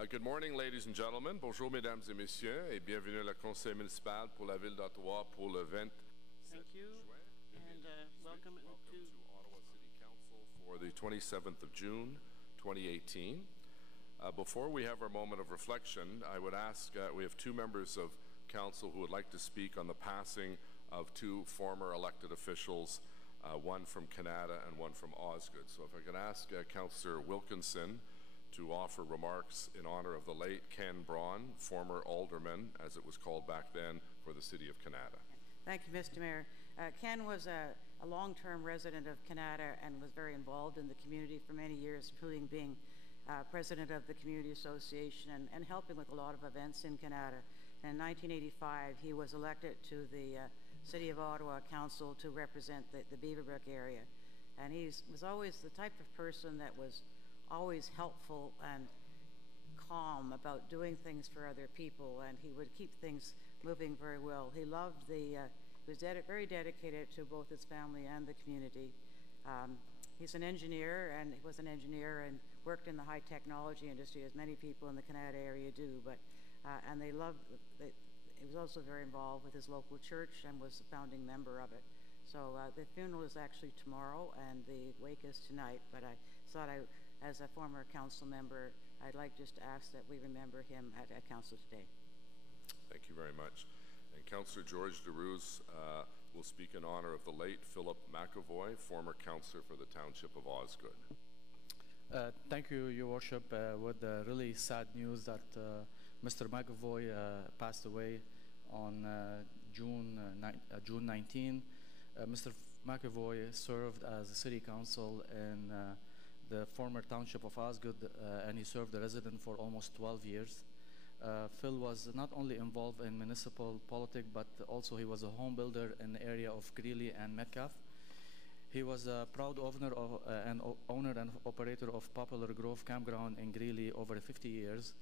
Good morning, ladies and gentlemen. Bonjour, mesdames et messieurs, et bienvenue à la Conseil municipal pour la ville d'Ottawa pour le 27 Thank you, and welcome to Ottawa City Council for the 27th of June, 2018. Before we have our moment of reflection, I would ask, we have two members of council who would like to speak on the passing of two former elected officials, one from Canada and one from Osgood. So if I could ask Councillor Wilkinson to offer remarks in honor of the late Ken Braun, former alderman, as it was called back then, for the City of Canada. Thank you, Mr. Mayor. Ken was a long-term resident of Canada and was very involved in the community for many years, including being president of the Community Association and helping with a lot of events in Canada. And in 1985, he was elected to the City of Ottawa Council to represent the Beaverbrook area. And he was always the type of person that was always helpful and calm about doing things for other people, and he would keep things moving very well. He loved he was very dedicated to both his family and the community. He's an engineer, and he was an engineer and worked in the high technology industry, as many people in the Canada area do. But and he was also very involved with his local church and was a founding member of it. So the funeral is actually tomorrow, and the wake is tonight. But I thought as a former council member, I'd like just to ask that we remember him at council today. Thank you very much. And Councillor George DeRuse will speak in honor of the late Philip McAvoy, former councillor for the Township of Osgood. Thank you, Your Worship. With the really sad news that Mr. McAvoy passed away on June 19. Mr. McAvoy served as a city council in the former township of Osgood, and he served the resident for almost 12 years. Phil was not only involved in municipal politics, but also he was a home builder in the area of Greeley and Metcalfe. He was a proud owner and operator of Poplar Grove Campground in Greeley over 50 years.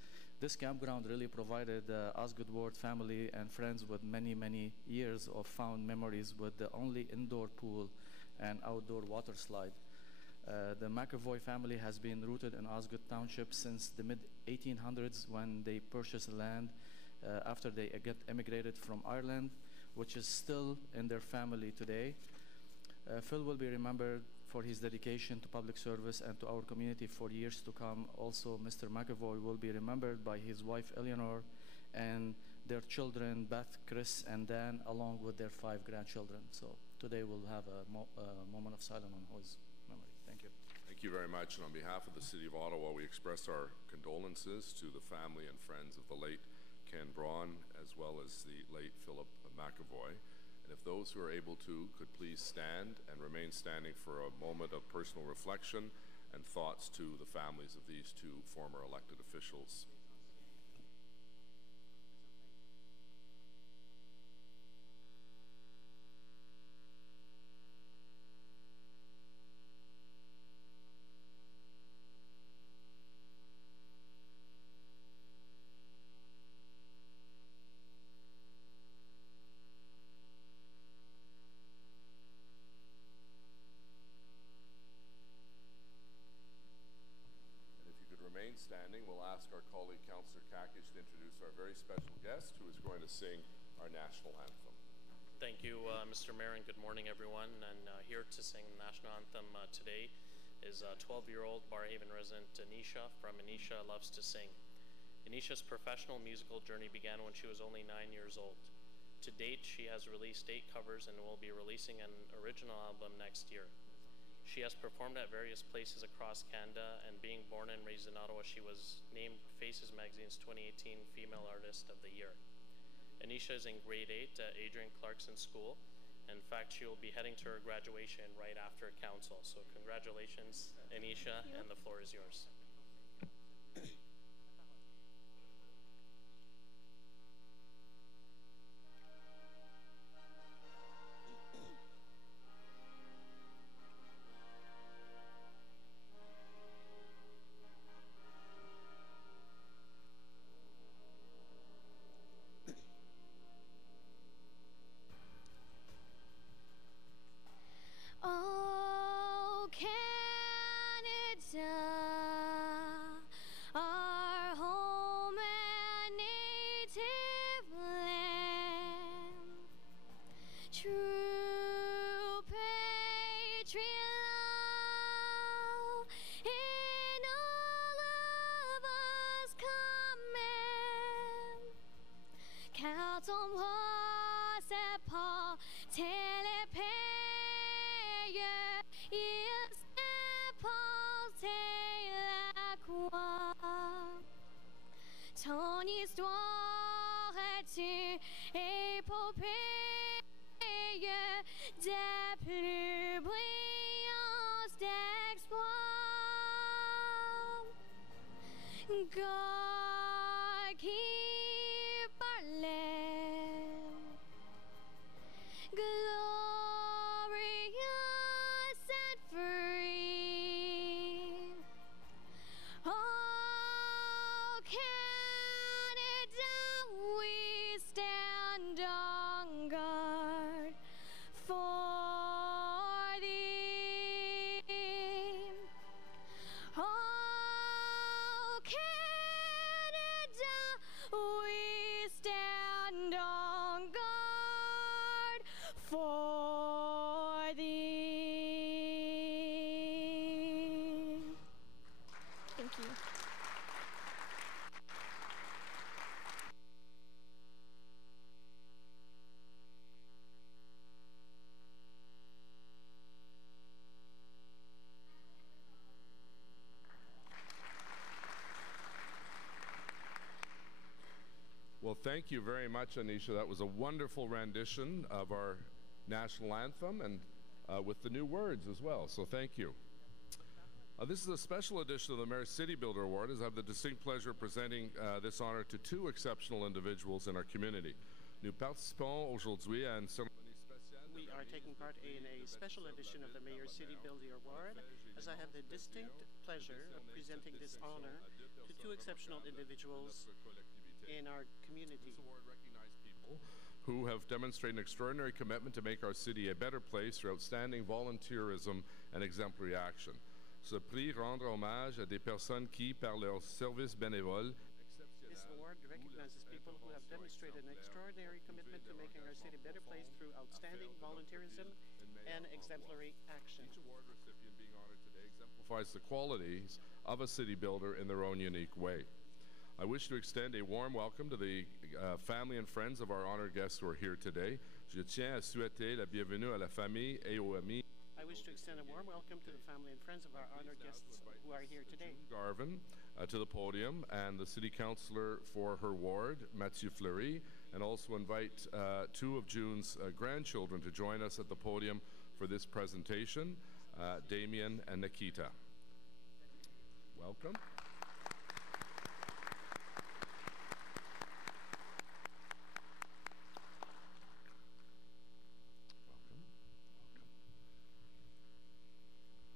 This campground really provided the Osgood Ward family and friends with many, many years of fond memories with the only indoor pool and outdoor water slide. The McAvoy family has been rooted in Osgood Township since the mid-1800s when they purchased land after they emigrated from Ireland, which is still in their family today. Phil will be remembered for his dedication to public service and to our community for years to come. Also, Mr. McAvoy will be remembered by his wife Eleanor and their children Beth, Chris, and Dan, along with their 5 grandchildren. So today we'll have a moment of silence on his memory. Thank you. Thank you very much. And on behalf of the City of Ottawa, we express our condolences to the family and friends of the late Ken Braun, as well as the late Philip McAvoy. And if those who are able to could please stand and remain standing for a moment of personal reflection and thoughts to the families of these two former elected officials. Remain standing. We'll ask our colleague, Councillor Kakish, to introduce our very special guest who is going to sing our national anthem. Thank you, Mr. Mayor, and good morning, everyone. And here to sing the national anthem today is 12-year-old Barrhaven resident Anisha from Anisha Loves to Sing. Anisha's professional musical journey began when she was only 9 years old. To date, she has released 8 covers and will be releasing an original album next year. She has performed at various places across Canada, and being born and raised in Ottawa, she was named Faces Magazine's 2018 Female Artist of the Year. Anisha is in grade 8 at Adrian Clarkson School. In fact, she will be heading to her graduation right after council. So congratulations, Anisha, and the floor is yours. Oh, Canada, country love in all of us coming. Quand on voit ses pas télépayer, il s'est porté la croix. Ton histoire est une épopée des plus brillants d'exploits. God qui parlait, glorious and free. Oh, Canada, we stand on guard for thee. Oh, Canada, we stand on guard for thee. Thank you. Well, thank you very much, Anisha. That was a wonderful rendition of our national anthem and with the new words as well, so thank you. This is a special edition of the Mayor City Builder Award, as I have the distinct pleasure of presenting this honor to two exceptional individuals in our community. Nous participons aujourd'hui à une cérémonie spéciale. We are taking part in a special edition of the Mayor City Builder Award, as I have the distinct pleasure of presenting this honor to two exceptional individuals in our community. This award recognizes people who have demonstrated an extraordinary commitment to make our city a better place through outstanding volunteerism and exemplary action. Ce prix rendre hommage à des personnes qui, par leur service bénévole, This award recognizes people who have demonstrated an extraordinary commitment to making our city a better place through outstanding volunteerism and exemplary action. Each award recipient being honored today exemplifies the qualities of a city builder in their own unique way. I wish to extend a warm welcome to the family and friends of our honored guests who are here today. Je tiens à souhaiter la bienvenue à la famille et aux amis. I wish to extend a warm welcome to the family and friends of our honored guests who are here today. Garvin to the podium, and the city councillor for her ward, Mathieu Fleury, and also invite two of June's grandchildren to join us at the podium for this presentation, Damien and Nikita. Welcome.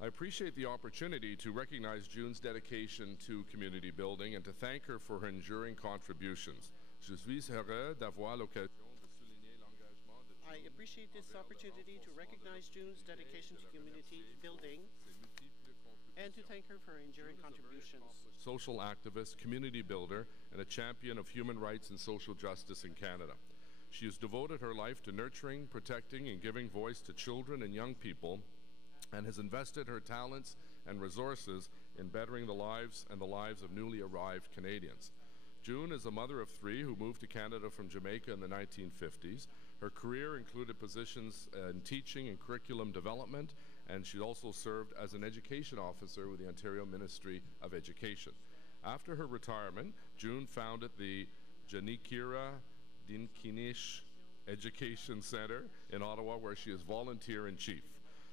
I appreciate the opportunity to recognize June's dedication to community building and to thank her for her enduring contributions. Je suis heureux d'avoir l'occasion de souligner l'engagement de June. I appreciate this opportunity to recognize June's dedication to community building and to thank her for her enduring contributions. Social activist, community builder, and a champion of human rights and social justice in Canada. She has devoted her life to nurturing, protecting, and giving voice to children and young people, and has invested her talents and resources in bettering the lives and the lives of newly arrived Canadians. June is a mother of three who moved to Canada from Jamaica in the 1950s. Her career included positions in teaching and curriculum development, and she also served as an education officer with the Ontario Ministry of Education. After her retirement, June founded the Janikira Dinkinish Education Center in Ottawa, where she is volunteer-in-chief.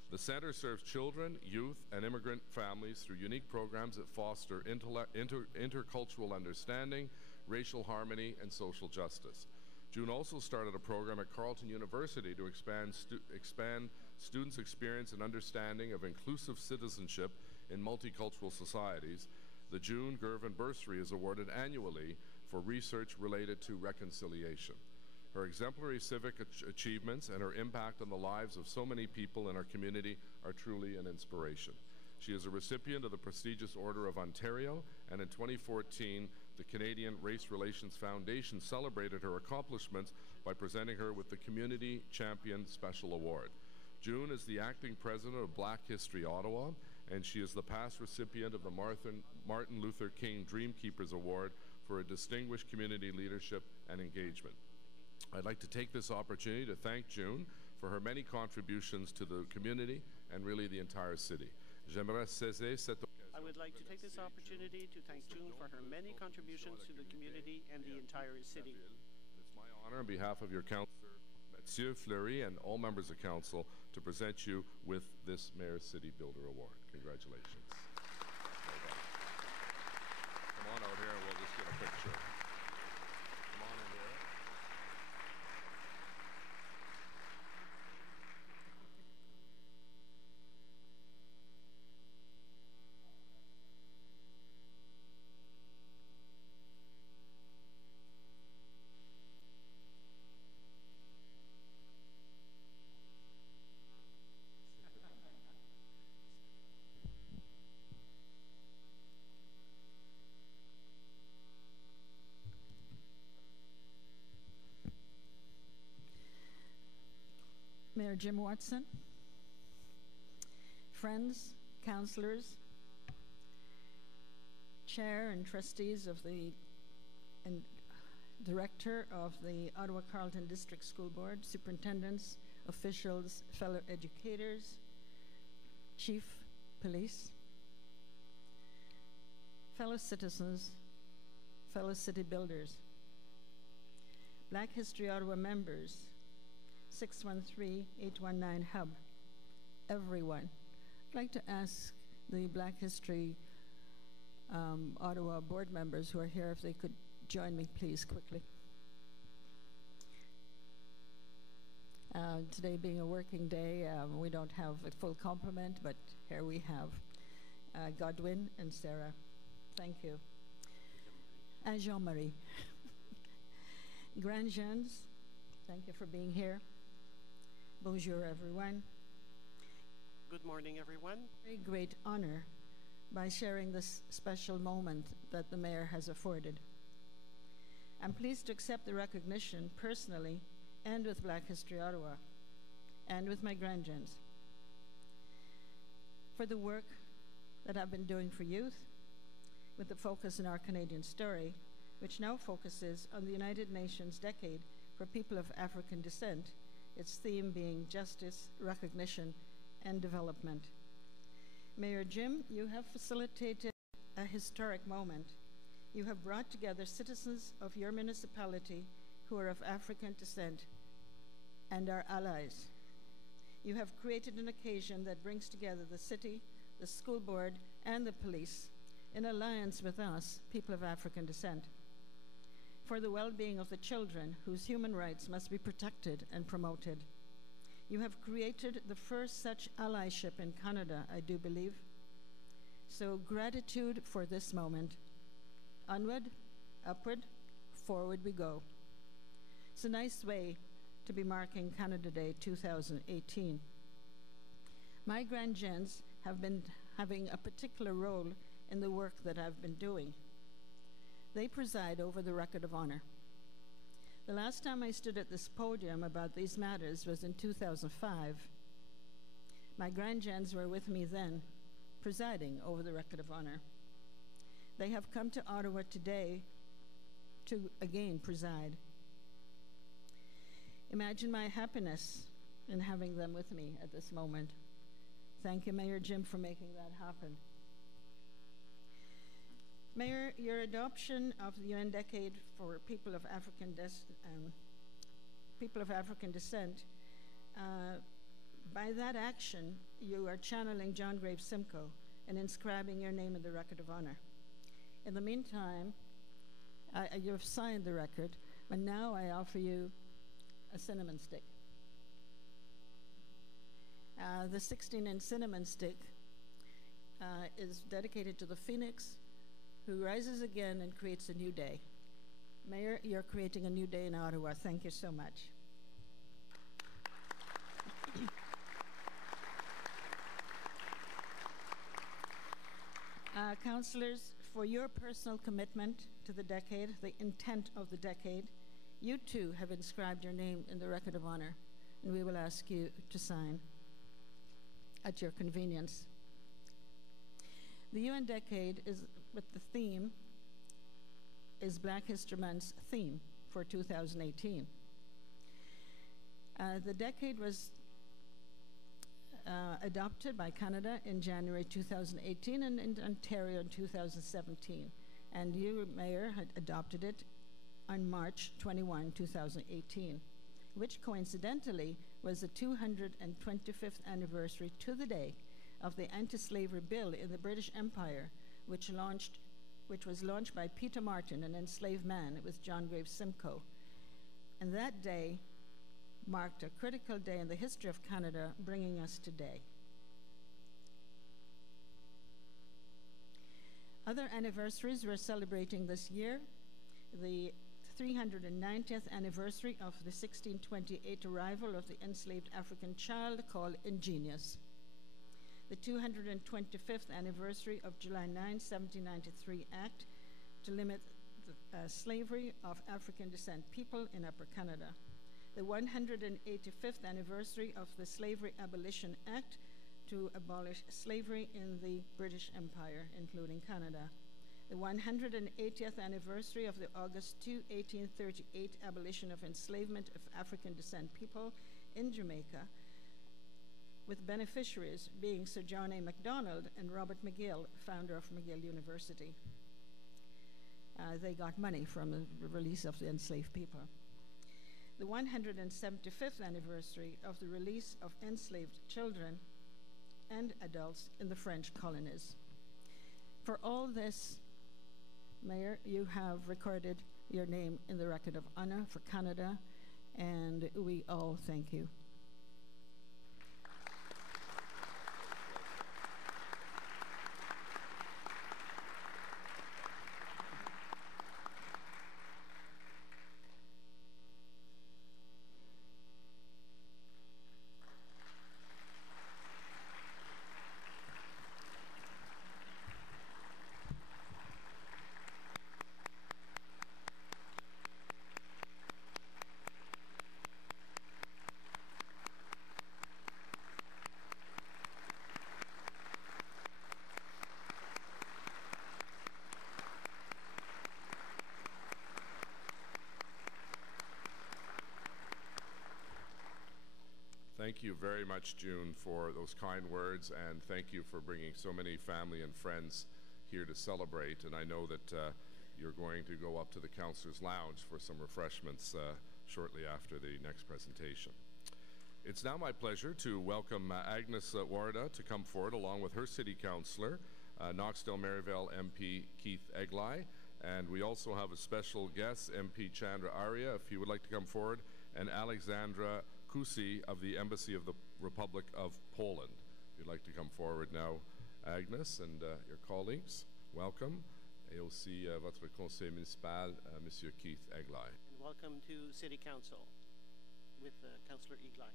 The center serves children, youth, and immigrant families through unique programs that foster intercultural understanding, racial harmony, and social justice. June also started a program at Carleton University to expand students' experience and understanding of inclusive citizenship in multicultural societies. The June Gervin Bursary is awarded annually for research related to reconciliation. Her exemplary civic achievements and her impact on the lives of so many people in our community are truly an inspiration. She is a recipient of the prestigious Order of Ontario, and in 2014, the Canadian Race Relations Foundation celebrated her accomplishments by presenting her with the Community Champion Special Award. June is the acting president of Black History Ottawa, and she is the past recipient of the Martin Luther King Dreamkeepers Award for a distinguished community leadership and engagement. I'd like to take this opportunity to thank June for her many contributions to the community and really the entire city. J'aimerais saisir cette I would like to take this opportunity to thank June for her many contributions to the community and the entire city. It's my honor on behalf of your councillor, Mathieu Fleury, and all members of council to present you with this Mayor City Builder Award. Congratulations. Well done. Come on out here and we'll just get a picture. Come on in here. Mayor Jim Watson, friends, councillors, chair and trustees of the and director of the Ottawa Carleton District School Board, superintendents, officials, fellow educators, chief police, fellow citizens, fellow city builders, Black History Ottawa members, 613-819 Hub, everyone. I'd like to ask the Black History Ottawa board members who are here if they could join me, please, quickly. Today being a working day, we don't have a full complement, but here we have Godwin and Sarah. Thank you. And Jean-Marie. Grandjeunes, thank you for being here. Bonjour, everyone. Good morning, everyone. Very great honor by sharing this special moment that the mayor has afforded. I'm pleased to accept the recognition personally and with Black History Ottawa and with my grandjeunes for the work that I've been doing for youth with the focus in our Canadian story, which now focuses on the United Nations Decade for People of African Descent, its theme being justice, recognition, and development. Mayor Jim, you have facilitated a historic moment. You have brought together citizens of your municipality who are of African descent and our allies. You have created an occasion that brings together the city, the school board, and the police in alliance with us, people of African descent, for the well-being of the children whose human rights must be protected and promoted. You have created the first such allyship in Canada, I do believe. So gratitude for this moment. Onward, upward, forward we go. It's a nice way to be marking Canada Day 2018. My grandjeunes have been having a particular role in the work that I've been doing. They preside over the Record of Honor. The last time I stood at this podium about these matters was in 2005. My grandjeunes were with me then, presiding over the Record of Honor. They have come to Ottawa today to again preside. Imagine my happiness in having them with me at this moment. Thank you, Mayor Jim, for making that happen. Mayor, your adoption of the UN Decade for People of African Descent, by that action, you are channeling John Graves Simcoe and inscribing your name in the Record of Honor. In the meantime, you have signed the record, but now I offer you a cinnamon stick. The 16-inch cinnamon stick is dedicated to the phoenix who rises again and creates a new day. Mayor, you're creating a new day in Ottawa. Thank you so much. Councillors, for your personal commitment to the decade, the intent of the decade, you too have inscribed your name in the Record of Honor, and we will ask you to sign. at your convenience. The UN Decade is with the theme is Black History Month's theme for 2018. The decade was adopted by Canada in January 2018 and in Ontario in 2017. And you, Mayor, had adopted it on March 21, 2018, which coincidentally was the 225th anniversary to the day of the anti-slavery bill in the British Empire, which was launched by Peter Martin, an enslaved man with John Graves Simcoe. And that day marked a critical day in the history of Canada, bringing us today. Other anniversaries we're celebrating this year: the 390th anniversary of the 1628 arrival of the enslaved African child called Ingenious, the 225th anniversary of July 9, 1793 Act to limit the slavery of African descent people in Upper Canada, the 185th anniversary of the Slavery Abolition Act to abolish slavery in the British Empire, including Canada, the 180th anniversary of the August 2, 1838 abolition of enslavement of African descent people in Jamaica, with beneficiaries being Sir John A. Macdonald and Robert McGill, founder of McGill University. They got money from the release of the enslaved people. The 175th anniversary of the release of enslaved children and adults in the French colonies. For all this, Mayor, you have recorded your name in the Record of Honor for Canada, and we all thank you. Thank you very much, June, for those kind words, and thank you for bringing so many family and friends here to celebrate. And I know that you're going to go up to the Councillors' Lounge for some refreshments shortly after the next presentation. It's now my pleasure to welcome Agnes Warda to come forward along with her City Councillor, Knoxdale-Maryvale MP Keith Eglai, and we also have a special guest, MP Chandra Arya, if you would like to come forward, and Alexandra Kusi of the Embassy of the Republic of Poland. If you'd like to come forward now, Agnes, and your colleagues, welcome. Et aussi votre conseiller municipal, Monsieur Keith Eglai. And welcome to City Council with Councillor Eglai.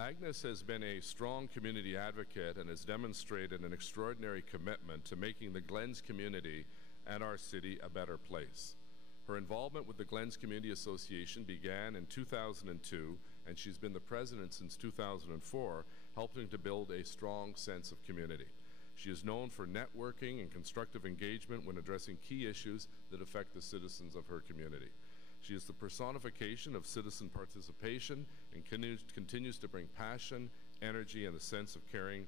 Agnes has been a strong community advocate and has demonstrated an extraordinary commitment to making the Glens community and our city a better place. Her involvement with the Glens Community Association began in 2002, and she's been the president since 2004, helping to build a strong sense of community. She is known for networking and constructive engagement when addressing key issues that affect the citizens of her community. She is the personification of citizen participation and continues to bring passion, energy, and a sense of caring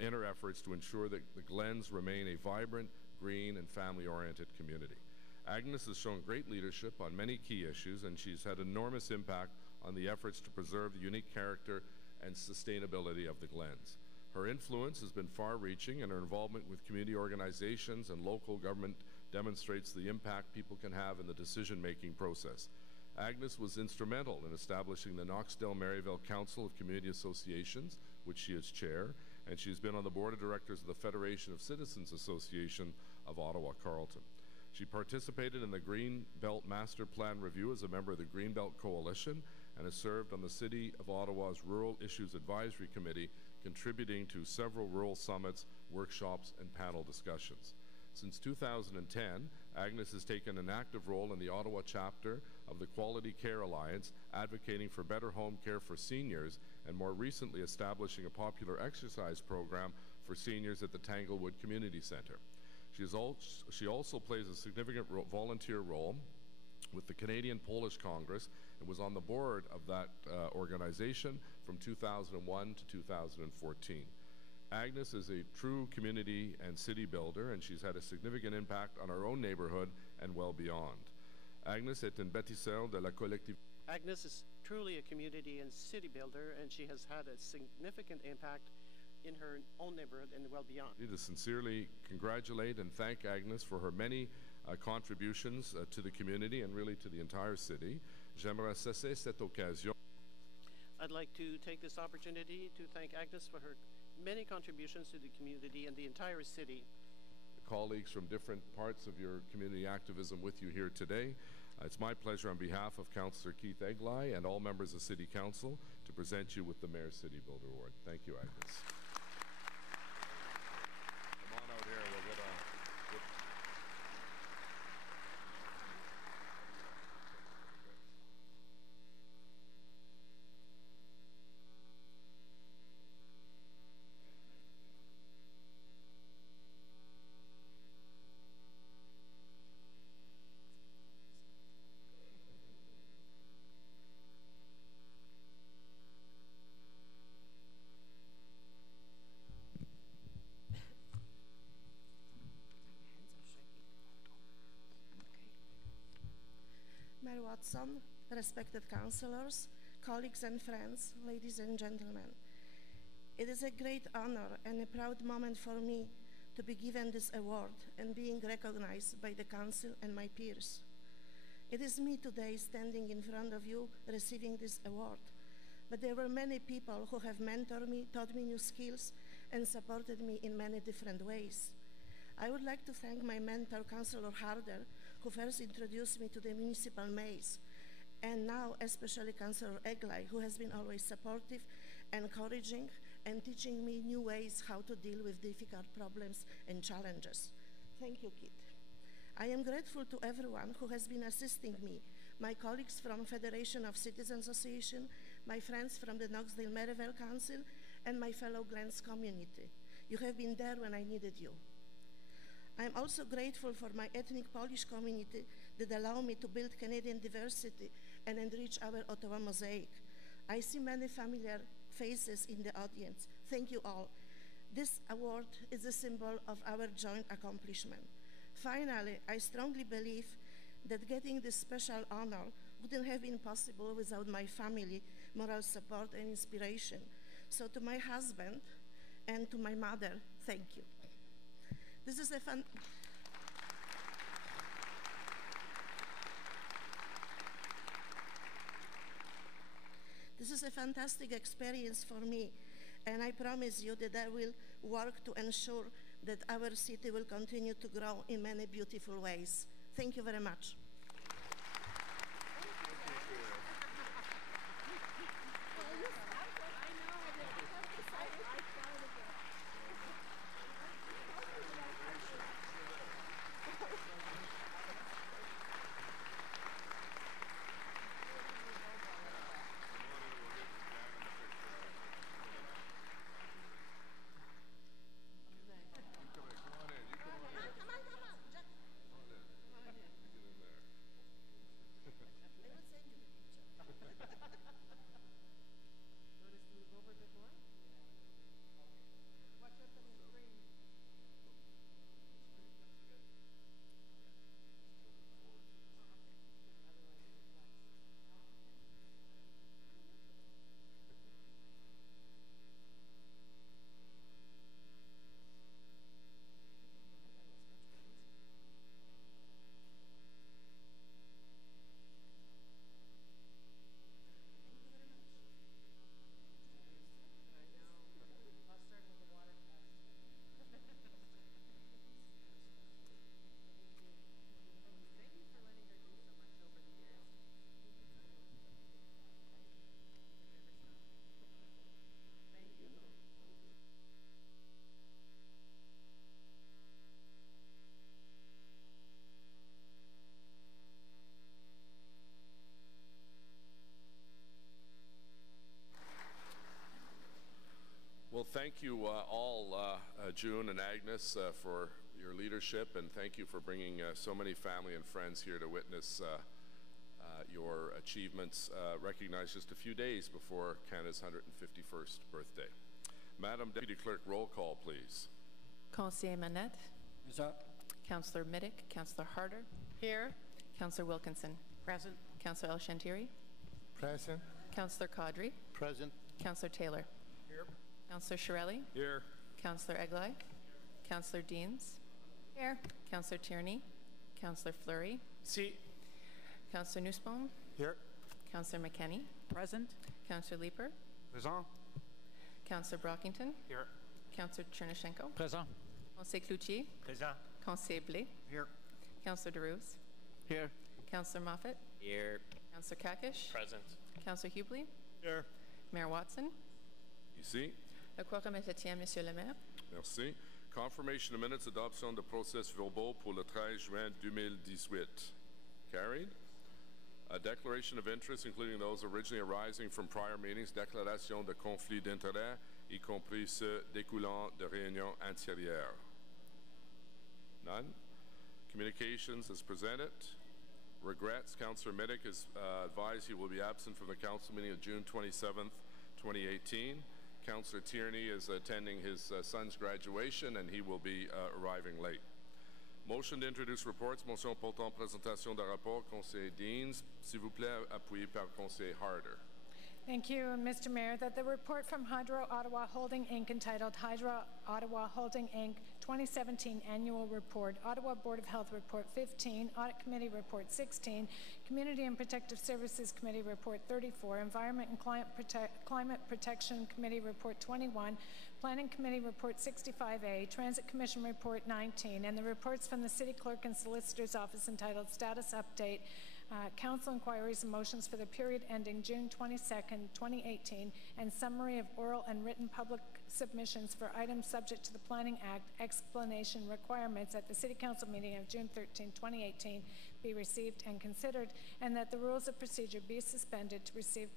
in her efforts to ensure that the Glens remain a vibrant, green, and family-oriented community. Agnes has shown great leadership on many key issues, and she's had enormous impact on the efforts to preserve the unique character and sustainability of the Glens. Her influence has been far-reaching, and her involvement with community organizations and local government demonstrates the impact people can have in the decision-making process. Agnes was instrumental in establishing the Knoxdale-Maryvale Council of Community Associations, which she is chair, and she's been on the board of directors of the Federation of Citizens Association of Ottawa-Carleton. She participated in the Green Belt Master Plan Review as a member of the Green Belt Coalition and has served on the City of Ottawa's Rural Issues Advisory Committee, contributing to several rural summits, workshops, and panel discussions. Since 2010, Agnes has taken an active role in the Ottawa chapter of the Quality Care Alliance, advocating for better home care for seniors, and more recently establishing a popular exercise program for seniors at the Tanglewood Community Centre. She also plays a significant volunteer role with the Canadian Polish Congress and was on the board of that organization from 2001 to 2014. Agnes is a true community and city builder, and she's had a significant impact on our own neighborhood and well beyond. Agnes est une bâtisseur de la collectivité. Agnes is truly a community and city builder, and she has had a significant impact in her own neighborhood and well beyond. I need to sincerely congratulate and thank Agnes for her many contributions to the community and really to the entire city. J'aimerais saisir cette occasion. I'd like to take this opportunity to thank Agnes for her many contributions to the community and the entire city. Colleagues from different parts of your community activism with you here today. It's my pleasure on behalf of Councillor Keith Eglai and all members of City Council to present you with the Mayor's City Builder Award. Thank you, Agnes. Come on out here. We'll get Mayor Watson, respected councillors, colleagues and friends, ladies and gentlemen. It is a great honor and a proud moment for me to be given this award and being recognized by the council and my peers. It is me today standing in front of you receiving this award, but there were many people who have mentored me, taught me new skills, and supported me in many different ways. I would like to thank my mentor, Councillor Harder, who first introduced me to the municipal maze, and now especially Councillor Eglai, who has been always supportive, encouraging, and teaching me new ways how to deal with difficult problems and challenges. Thank you, Kit. I am grateful to everyone who has been assisting me, my colleagues from Federation of Citizens Association, my friends from the Knoxville-Merivale Council, and my fellow Glens community. You have been there when I needed you. I am also grateful for my ethnic Polish community that allow me to build Canadian diversity and enrich our Ottawa mosaic. I see many familiar faces in the audience. Thank you all. This award is a symbol of our joint accomplishment. Finally, I strongly believe that getting this special honor wouldn't have been possible without my family, moral support, and inspiration. So to my husband and to my mother, thank you. This is a fantastic experience for me, and I promise you that I will work to ensure that our city will continue to grow in many beautiful ways. Thank you very much. Thank you all, June and Agnes, for your leadership, and thank you for bringing so many family and friends here to witness your achievements, recognized just a few days before Canada's 151st birthday. Madam Deputy Clerk, roll call, please. Conseiller Manette. Present. Councillor Middick. Councillor Harder. Here. Councillor Wilkinson. Present. Councillor El Shantiri. Present. Councillor Caudry. Present. Councillor Taylor. Here. Councillor Shirelli. Here. Councillor Eglai. Councillor Deans. Here. Councillor Tierney. Councillor Fleury. See. Councillor Nussbaum. Here. Councillor McKenney. Present. Councillor Leeper. Present. Councillor Brockington. Here. Councillor Chernyshchenko. Present. Conseiller Cloutier. Present. Conseiller Blais. Here. Councillor DeRose. Here. Councillor Moffat. Here. Councillor Kakish. Present. Councillor Hubley. Here. Mayor Watson. Ici. Le quorum est tient, Monsieur le Maire. Merci. Confirmation of minutes, adoption de procès verbaux pour le 13 juin 2018. Carried. A declaration of interest, including those originally arising from prior meetings, déclaration de conflit d'intérêts, y compris ceux découlant de réunions antérieures. None. Communications as presented. Regrets, Councillor Middick is advised he will be absent from the council meeting of June 27th, 2018. Councillor Tierney is attending his son's graduation and he will be arriving late. Motion to introduce reports. Motion portant présentation de rapport. Conseiller Deans, s'il vous plaît, appuyé par Conseiller Harder. Thank you, Mr. Mayor. That the report from Hydro Ottawa Holding Inc. entitled Hydro Ottawa Holding Inc. 2017 Annual Report, Ottawa Board of Health Report 15, Audit Committee Report 16, Community and Protective Services Committee Report 34, Environment and Climate Protection Committee Report 21, Planning Committee Report 65A, Transit Commission Report 19, and the reports from the City Clerk and Solicitor's Office entitled Status Update, Council Inquiries and Motions for the period ending June 22nd, 2018, and summary of oral and written public submissions for items subject to the Planning Act explanation requirements at the City Council meeting of June 13, 2018 be received and considered, and that the rules of procedure be suspended to receive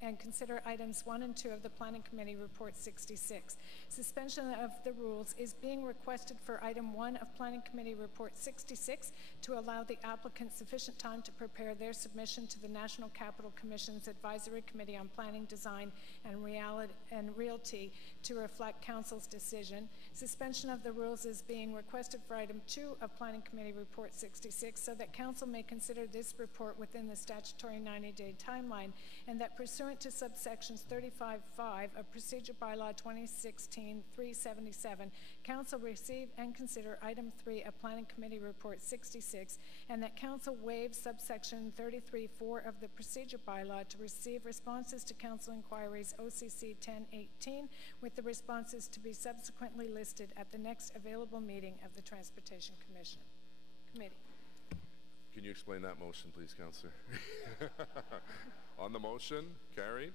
and consider items 1 and 2 of the Planning Committee Report 66. Suspension of the rules is being requested for item 1 of Planning Committee Report 66 to allow the applicant sufficient time to prepare their submission to the National Capital Commission's Advisory Committee on Planning, Design, and Realty to reflect Council's decision. Suspension of the rules is being requested for item 2 of Planning Committee Report 66 so that Council may consider this report within the statutory 90-day timeline, and that pursuant to subsections 35.5 of Procedure Bylaw 2016-377, Council receive and consider item 3 of Planning Committee Report 66, and that Council waive subsection 33.4 of the Procedure Bylaw to receive responses to Council inquiries OCC 1018, with the responses to be subsequently listed at the next available meeting of the Transportation Committee. Can you explain that motion, please, Councillor? On the motion, carried.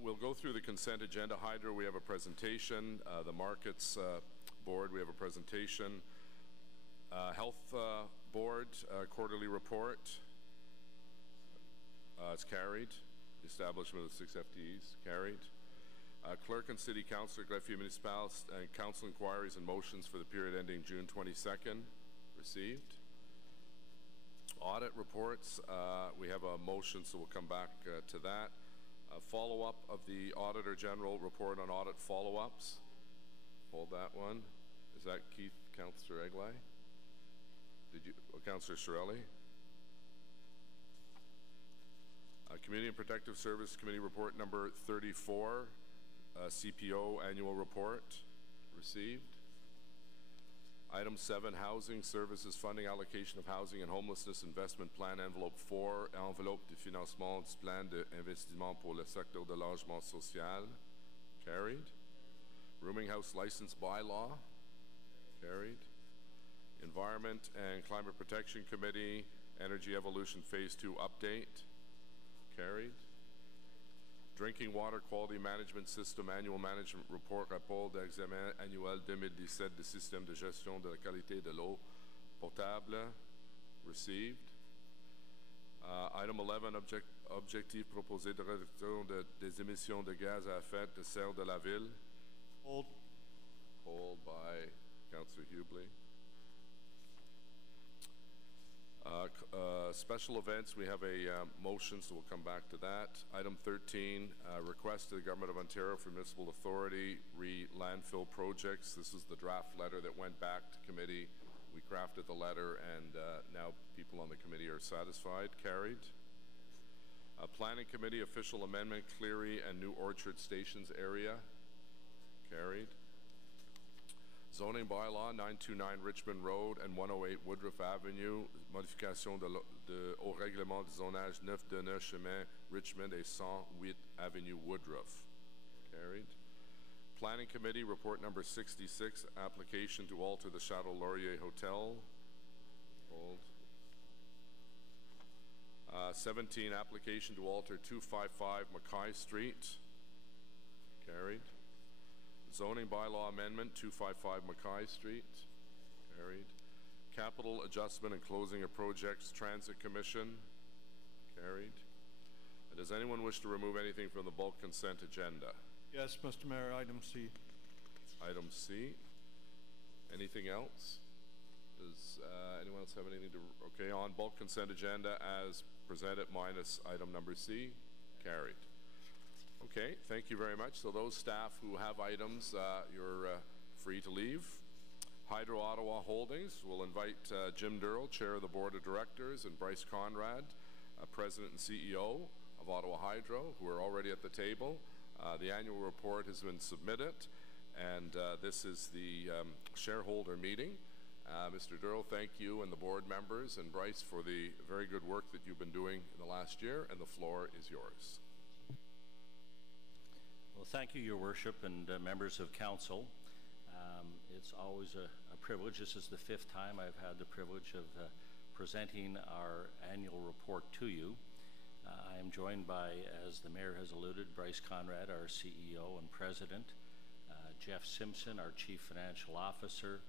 We'll go through the consent agenda. Hydro, we have a presentation. The Markets Board, we have a presentation. Health Board, quarterly report. It's carried. Establishment of 6 FTEs, carried. Clerk and City Councillor, Greffier Municipal, and Council inquiries and motions for the period ending June 22nd, received. Audit reports, we have a motion, so we'll come back to that. Follow-up of the Auditor General report on audit follow-ups. Hold that one. Is that Keith, Councillor Eglai? Did you, Councillor Shirelli? Community and Protective Service Committee report number 34, CPO annual report, received. Item 7, Housing Services Funding Allocation of Housing and Homelessness Investment Plan Envelope 4, Enveloppe de financement du plan d'investissement pour le secteur de logement social, carried. Rooming House License Bylaw, carried. Environment and Climate Protection Committee, Energy Evolution Phase 2 Update, carried. Drinking Water Quality Management System Annual Management Report, rapport d'examen annuel 2017 du système de gestion de la qualité de l'eau potable, received. Item 11, objectif proposé de réduction des émissions de gaz à effet de serre de la ville. Hold. Hold by Councillor Hubley. Special events, we have a motion, so we'll come back to that. Item 13, request to the Government of Ontario for Municipal Authority landfill projects. This is the draft letter that went back to committee. We crafted the letter, and now people on the committee are satisfied. Carried. Planning Committee official amendment, Cleary and New Orchard Stations area. Carried. Zoning bylaw 929 Richmond Road and 108 Woodruff Avenue, modification au règlement de zonage 929 chemin Richmond et 108 Avenue Woodruff. Carried. Planning Committee report number 66, application to alter the Chateau Laurier Hotel. Hold. 17, application to alter 255 Mackay Street. Carried. Zoning bylaw amendment 255 Mackay Street. Carried. Capital adjustment and closing of projects Transit Commission. Carried. Does anyone wish to remove anything from the bulk consent agenda? Yes, Mr. Mayor, item C. Item C. Anything else? Does anyone else have anything to... Okay, on bulk consent agenda as presented minus item number C. Carried. Okay, thank you very much. So those staff who have items, you're free to leave. Hydro Ottawa Holdings will invite Jim Durrell, Chair of the Board of Directors, and Bryce Conrad, President and CEO of Ottawa Hydro, who are already at the table. The annual report has been submitted, and this is the shareholder meeting. Mr. Durrell, thank you and the board members and Bryce for the very good work that you've been doing in the last year, and the floor is yours. Well, thank you, Your Worship, and members of Council. It's always a privilege. This is the 5th time I've had the privilege of presenting our annual report to you. I am joined by, as the Mayor has alluded, Bryce Conrad, our CEO and President, Jeff Simpson, our Chief Financial Officer,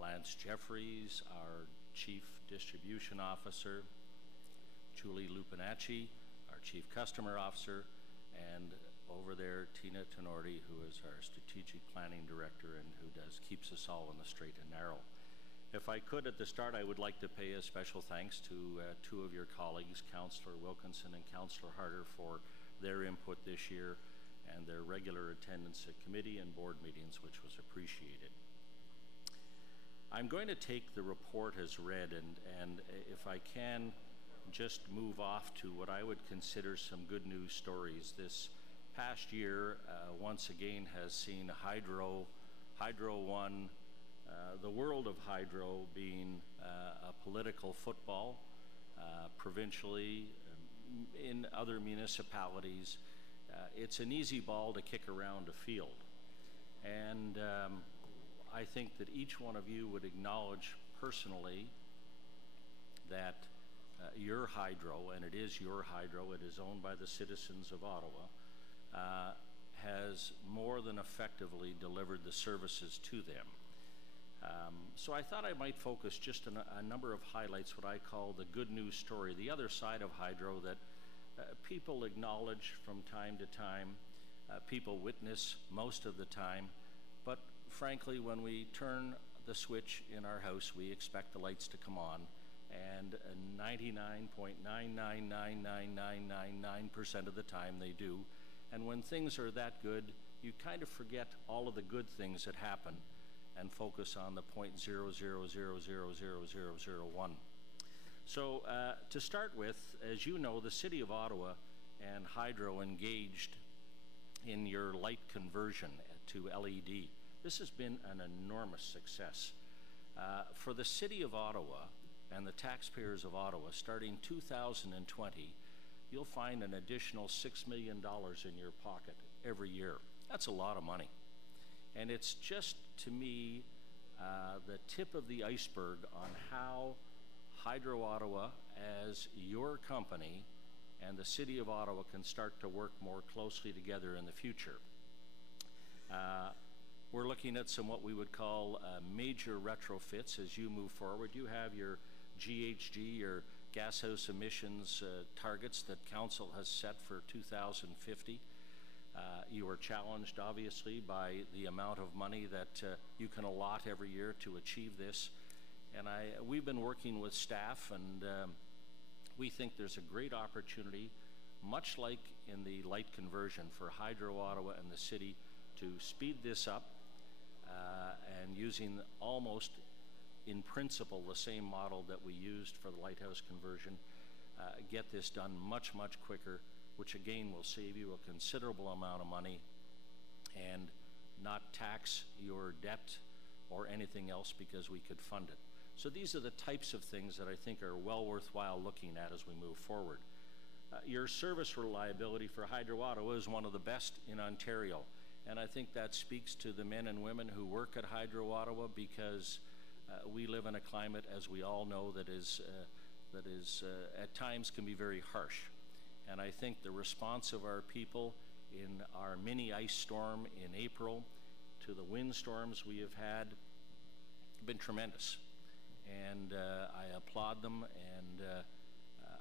Lance Jeffries, our Chief Distribution Officer, Julie Lupinacci, our Chief Customer Officer, and over there, Tina Tenorti, who is our Strategic Planning Director and who keeps us all on the straight and narrow. If I could, at the start, I would like to pay a special thanks to two of your colleagues, Councillor Wilkinson and Councillor Harder, for their input this year and their regular attendance at committee and board meetings, which was appreciated. I'm going to take the report as read, and if I can, just move off to what I would consider some good news stories. This past year, once again, has seen Hydro One, the world of hydro being a political football, provincially, in other municipalities. It's an easy ball to kick around a field. And I think that each one of you would acknowledge personally that your hydro, and it is your hydro, it is owned by the citizens of Ottawa, has more than effectively delivered the services to them. So I thought I might focus just on a number of highlights, what I call the good news story, the other side of hydro that people acknowledge from time to time, people witness most of the time, but frankly, when we turn the switch in our house, we expect the lights to come on, and 99.9999999% of the time they do. And when things are that good, you kind of forget all of the good things that happen and focus on the 0.000000001. So to start with, as you know, the City of Ottawa and Hydro engaged in your light conversion to LED. This has been an enormous success. For the City of Ottawa and the taxpayers of Ottawa, starting 2020, you'll find an additional $6 million in your pocket every year. That's a lot of money. And it's just, to me, the tip of the iceberg on how Hydro Ottawa, as your company, and the City of Ottawa can start to work more closely together in the future. We're looking at some what we would call major retrofits as you move forward. You have your GHG, your gashouse emissions targets that Council has set for 2050. You are challenged, obviously, by the amount of money that you can allot every year to achieve this. And we've been working with staff, and we think there's a great opportunity, much like in the light conversion, for Hydro Ottawa and the city to speed this up and using almost in principle the same model that we used for the lighthouse conversion, get this done much, much quicker, which again will save you a considerable amount of money and not tax your debt or anything else because we could fund it. So these are the types of things that I think are well worthwhile looking at as we move forward. Your service reliability for Hydro Ottawa is one of the best in Ontario, and I think that speaks to the men and women who work at Hydro Ottawa, because we live in a climate, as we all know, that is at times can be very harsh. And I think the response of our people in our mini ice storm in April to the windstorms we have had been tremendous. And I applaud them, and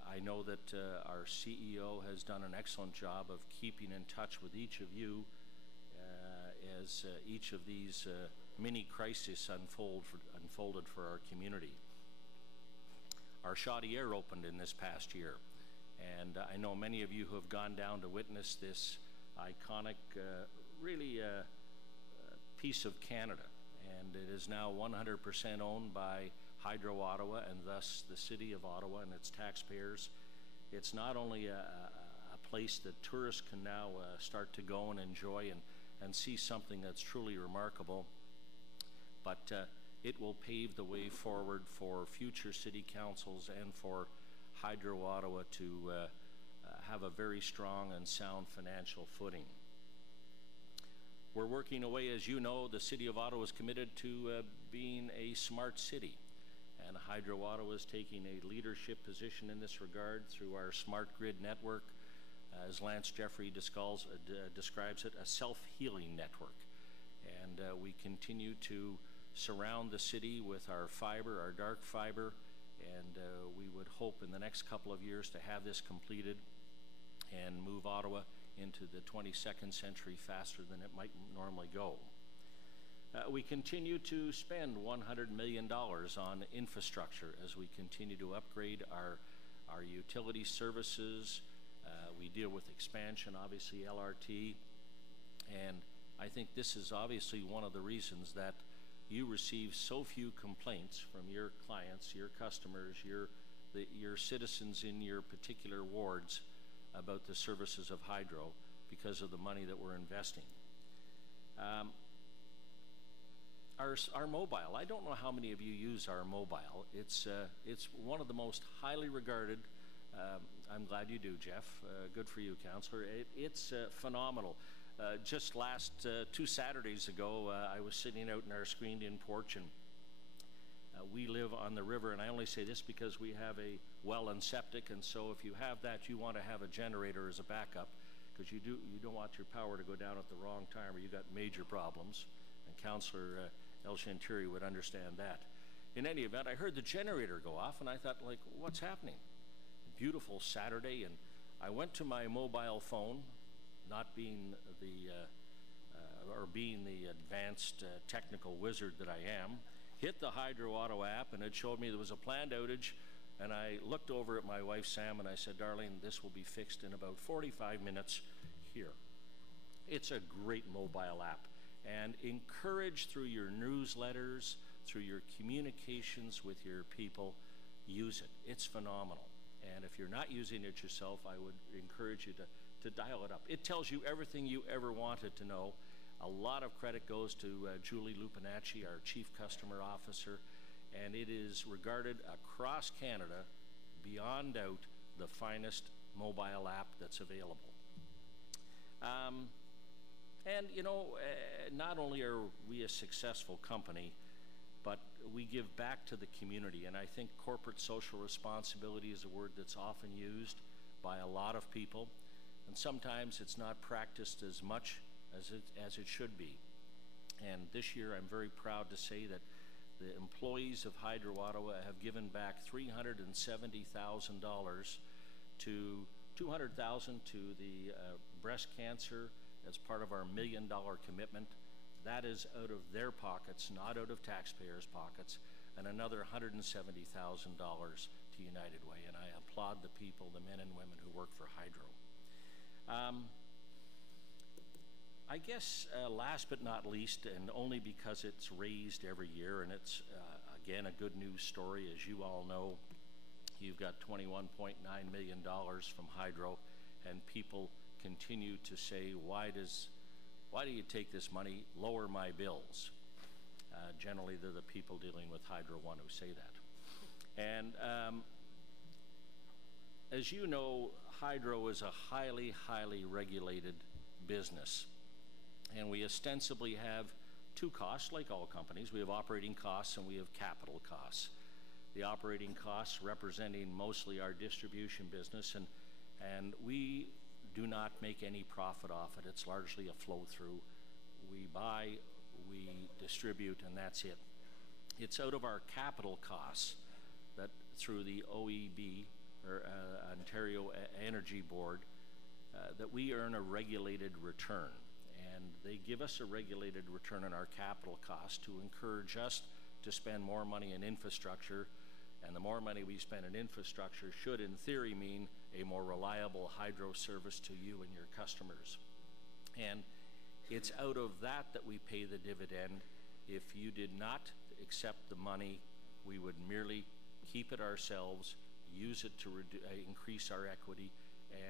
I know that our CEO has done an excellent job of keeping in touch with each of you as each of these mini crises unfolded for our community. Our Chaudière opened in this past year, and I know many of you who have gone down to witness this iconic, really piece of Canada, and it is now 100% owned by Hydro Ottawa, and thus the City of Ottawa and its taxpayers. It's not only a place that tourists can now start to go and enjoy and see something that's truly remarkable, but it will pave the way forward for future city councils and for Hydro Ottawa to have a very strong and sound financial footing. We're working away, as you know, the City of Ottawa is committed to being a smart city, and Hydro Ottawa is taking a leadership position in this regard through our smart grid network, as Lance Jeffrey describes it, a self-healing network. And we continue to surround the city with our fiber, our dark fiber, and we would hope in the next couple of years to have this completed and move Ottawa into the 22nd century faster than it might normally go. We continue to spend $100 million on infrastructure as we continue to upgrade our utility services. We deal with expansion, obviously LRT, and I think this is obviously one of the reasons that you receive so few complaints from your clients, your customers, your citizens in your particular wards about the services of Hydro, because of the money that we're investing. Our mobile, I don't know how many of you use our mobile. It's one of the most highly regarded. I'm glad you do, Jeff. Good for you, Councillor. It's phenomenal. Just last 2 Saturdays ago, I was sitting out in our screened-in porch, and we live on the river, and I only say this because we have a well and septic, and so if you have that, you want to have a generator as a backup, because you don't want your power to go down at the wrong time, or you got major problems, and Councillor El Chanturi would understand that. In any event, I heard the generator go off, and I thought, like, what's happening? Beautiful Saturday, and I went to my mobile phone, not being being the advanced technical wizard that I am, hit the Hydro Ottawa app, and it showed me there was a planned outage, and I looked over at my wife Sam and I said, "Darling, this will be fixed in about 45 minutes here." It's a great mobile app, and encourage through your newsletters, through your communications with your people, use it. It's phenomenal. And if you're not using it yourself, I would encourage you to dial it up. It tells you everything you ever wanted to know. A lot of credit goes to Julie Lupinacci, our Chief Customer Officer, and it is regarded across Canada, beyond doubt, the finest mobile app that's available. And you know, not only are we a successful company, but we give back to the community, and I think corporate social responsibility is a word that's often used by a lot of people, and sometimes it's not practiced as much as it should be. And this year I'm very proud to say that the employees of Hydro Ottawa have given back $370,000 to $200,000 to the breast cancer as part of our $1 million commitment. That is out of their pockets, not out of taxpayers' pockets, and another $170,000 to United Way. And I applaud the people, the men and women who work for Hydro. I guess last but not least, and only because it's raised every year, and it's again a good news story, as you all know, you've got $21.9 million from Hydro, and people continue to say, why do you take this money? Lower my bills. Generally, they're the people dealing with Hydro One who say that. And as you know, Hydro is a highly, highly regulated business. And we ostensibly have two costs, like all companies. We have operating costs and we have capital costs. The operating costs representing mostly our distribution business, and we do not make any profit off it. It's largely a flow-through. We buy, we distribute, and that's it. It's out of our capital costs that through the OEB, or Ontario Energy Board, that we earn a regulated return. And they give us a regulated return on our capital costs to encourage us to spend more money in infrastructure, and the more money we spend in infrastructure should in theory mean a more reliable hydro service to you and your customers. And it's out of that that we pay the dividend. If you did not accept the money, we would merely keep it ourselves, use it to increase our equity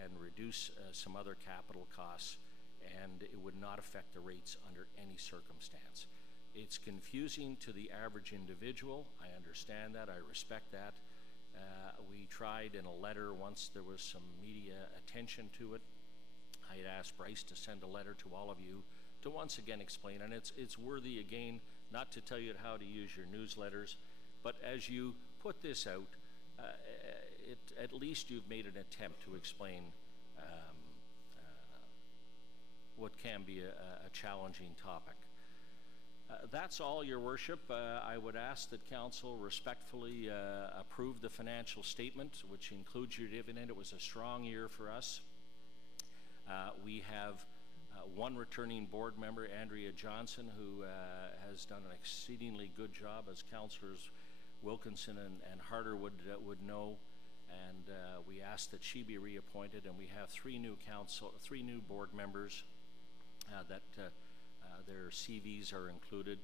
and reduce some other capital costs, and it would not affect the rates under any circumstance. It's confusing to the average individual. I understand that. I respect that. We tried in a letter once there was some media attention to it. I had asked Bryce to send a letter to all of you to once again explain, and it's worthy again, not to tell you how to use your newsletters, but as you put this out, at least you've made an attempt to explain what can be a challenging topic. That's all, Your Worship. I would ask that Council respectfully approve the financial statement, which includes your dividend. It was a strong year for us. We have one returning board member, Andrea Johnson, who has done an exceedingly good job, as Councillors Wilkinson and Harder would know, and we ask that she be reappointed. And we have three new board members that their CVs are included.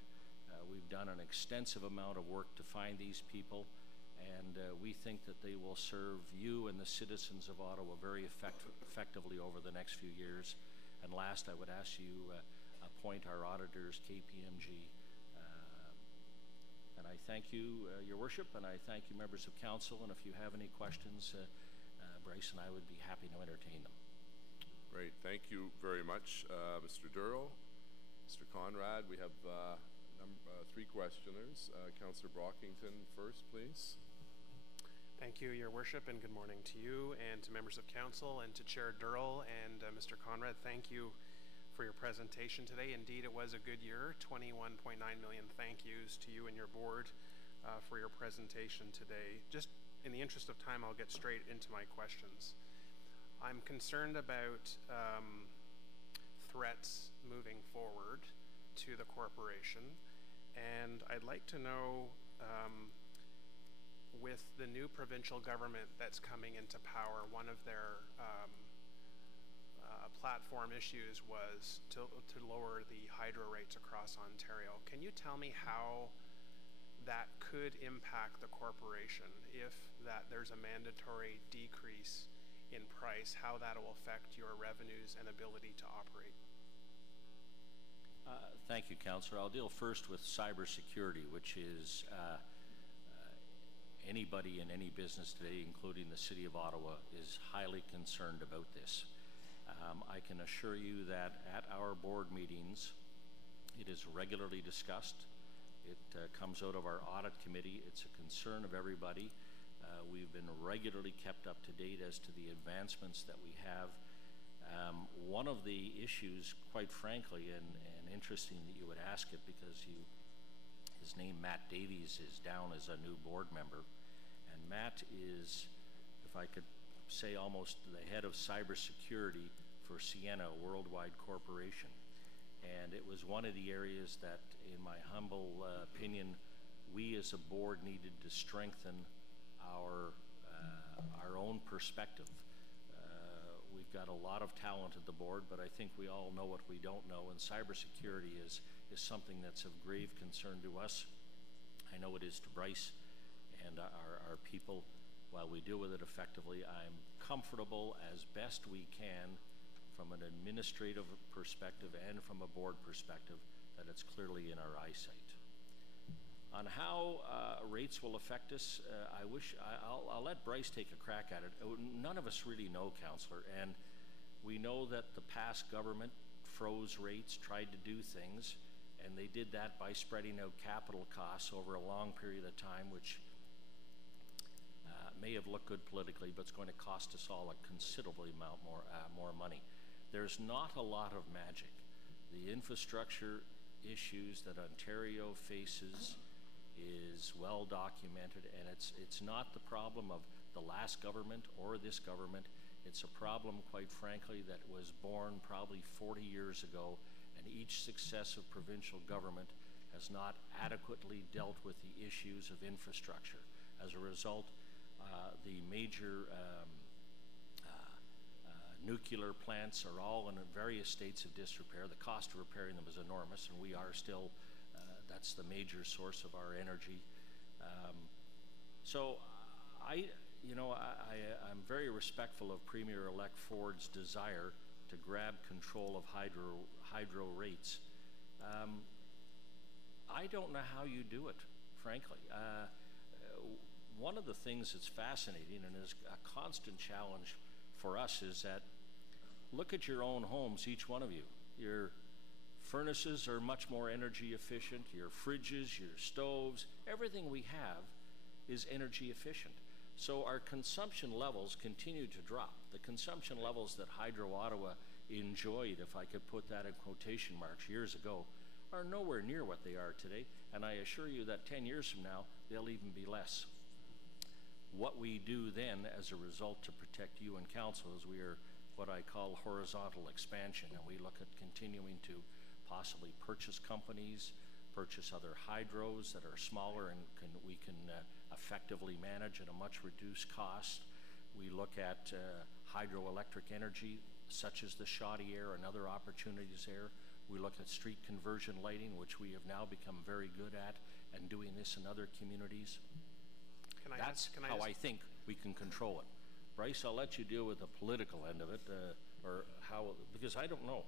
We've done an extensive amount of work to find these people, and we think that they will serve you and the citizens of Ottawa very effectively over the next few years. And last, I would ask you appoint our auditors, KPMG. And I thank you, Your Worship, and I thank you, members of Council. And if you have any questions, Bryce and I would be happy to entertain them. Great, thank you very much, Mr. Durrell. Mr. Conrad, we have three questioners. Councillor Brockington first, please. Thank you, Your Worship, and good morning to you and to members of Council and to Chair Durrell and Mr. Conrad. Thank you for your presentation today. Indeed, it was a good year. 21.9 million thank yous to you and your board for your presentation today. Just in the interest of time, I'll get straight into my questions. I'm concerned about threats moving forward to the corporation, and I'd like to know, with the new provincial government that's coming into power, one of their platform issues was to lower the hydro rates across Ontario. Can you tell me how that could impact the corporation if there's a mandatory decrease in price, how that will affect your revenues and ability to operate? Thank you, Councillor. I'll deal first with cybersecurity, which is anybody in any business today, including the City of Ottawa, is highly concerned about this. I can assure you that at our board meetings, it is regularly discussed. It comes out of our audit committee. It's a concern of everybody. We've been regularly kept up to date as to the advancements that we have. One of the issues, quite frankly, and interesting that you would ask it, because you his name, Matt Davies, is down as a new board member. And Matt is, if I could say, almost the head of cybersecurity for Sienna, a worldwide corporation. And it was one of the areas that, in my humble opinion, we as a board needed to strengthen our own perspective. We've got a lot of talent at the board, but I think we all know what we don't know, and cybersecurity is something that's of grave concern to us. I know it is to Bryce and our people. While we deal with it effectively, I'm comfortable as best we can from an administrative perspective and from a board perspective that it's clearly in our eyesight. On how rates will affect us, I'll let Bryce take a crack at it. None of us really know, Councillor, and we know that the past government froze rates, tried to do things, and they did that by spreading out capital costs over a long period of time, which may have looked good politically, but it's going to cost us all a considerable amount more money. There's not a lot of magic. The infrastructure issues that Ontario faces is well documented, and it's not the problem of the last government or this government. It's a problem, quite frankly, that was born probably 40 years ago, and each successive provincial government has not adequately dealt with the issues of infrastructure. As a result, the major nuclear plants are all in various states of disrepair. The cost of repairing them is enormous, and we are still that's the major source of our energy. So I'm very respectful of Premier-elect Ford's desire to grab control of hydro rates. I don't know how you do it, frankly. One of the things that's fascinating and is a constant challenge for us is that look at your own homes, each one of you. Your furnaces are much more energy efficient, your fridges, your stoves, everything we have is energy efficient. So our consumption levels continue to drop. The consumption levels that Hydro Ottawa enjoyed, if I could put that in quotation marks, years ago, are nowhere near what they are today, and I assure you that 10 years from now, they'll even be less. What we do then as a result to protect you and council is we are what I call horizontal expansion, and we look at continuing to possibly purchase companies, purchase other hydros that are smaller and we can effectively manage at a much reduced cost. We look at hydroelectric energy such as the Chaudière and other opportunities there. We look at street conversion lighting, which we have now become very good at, and doing this in other communities. That's how I think we can control it. Bryce, I'll let you deal with the political end of it, because I don't know.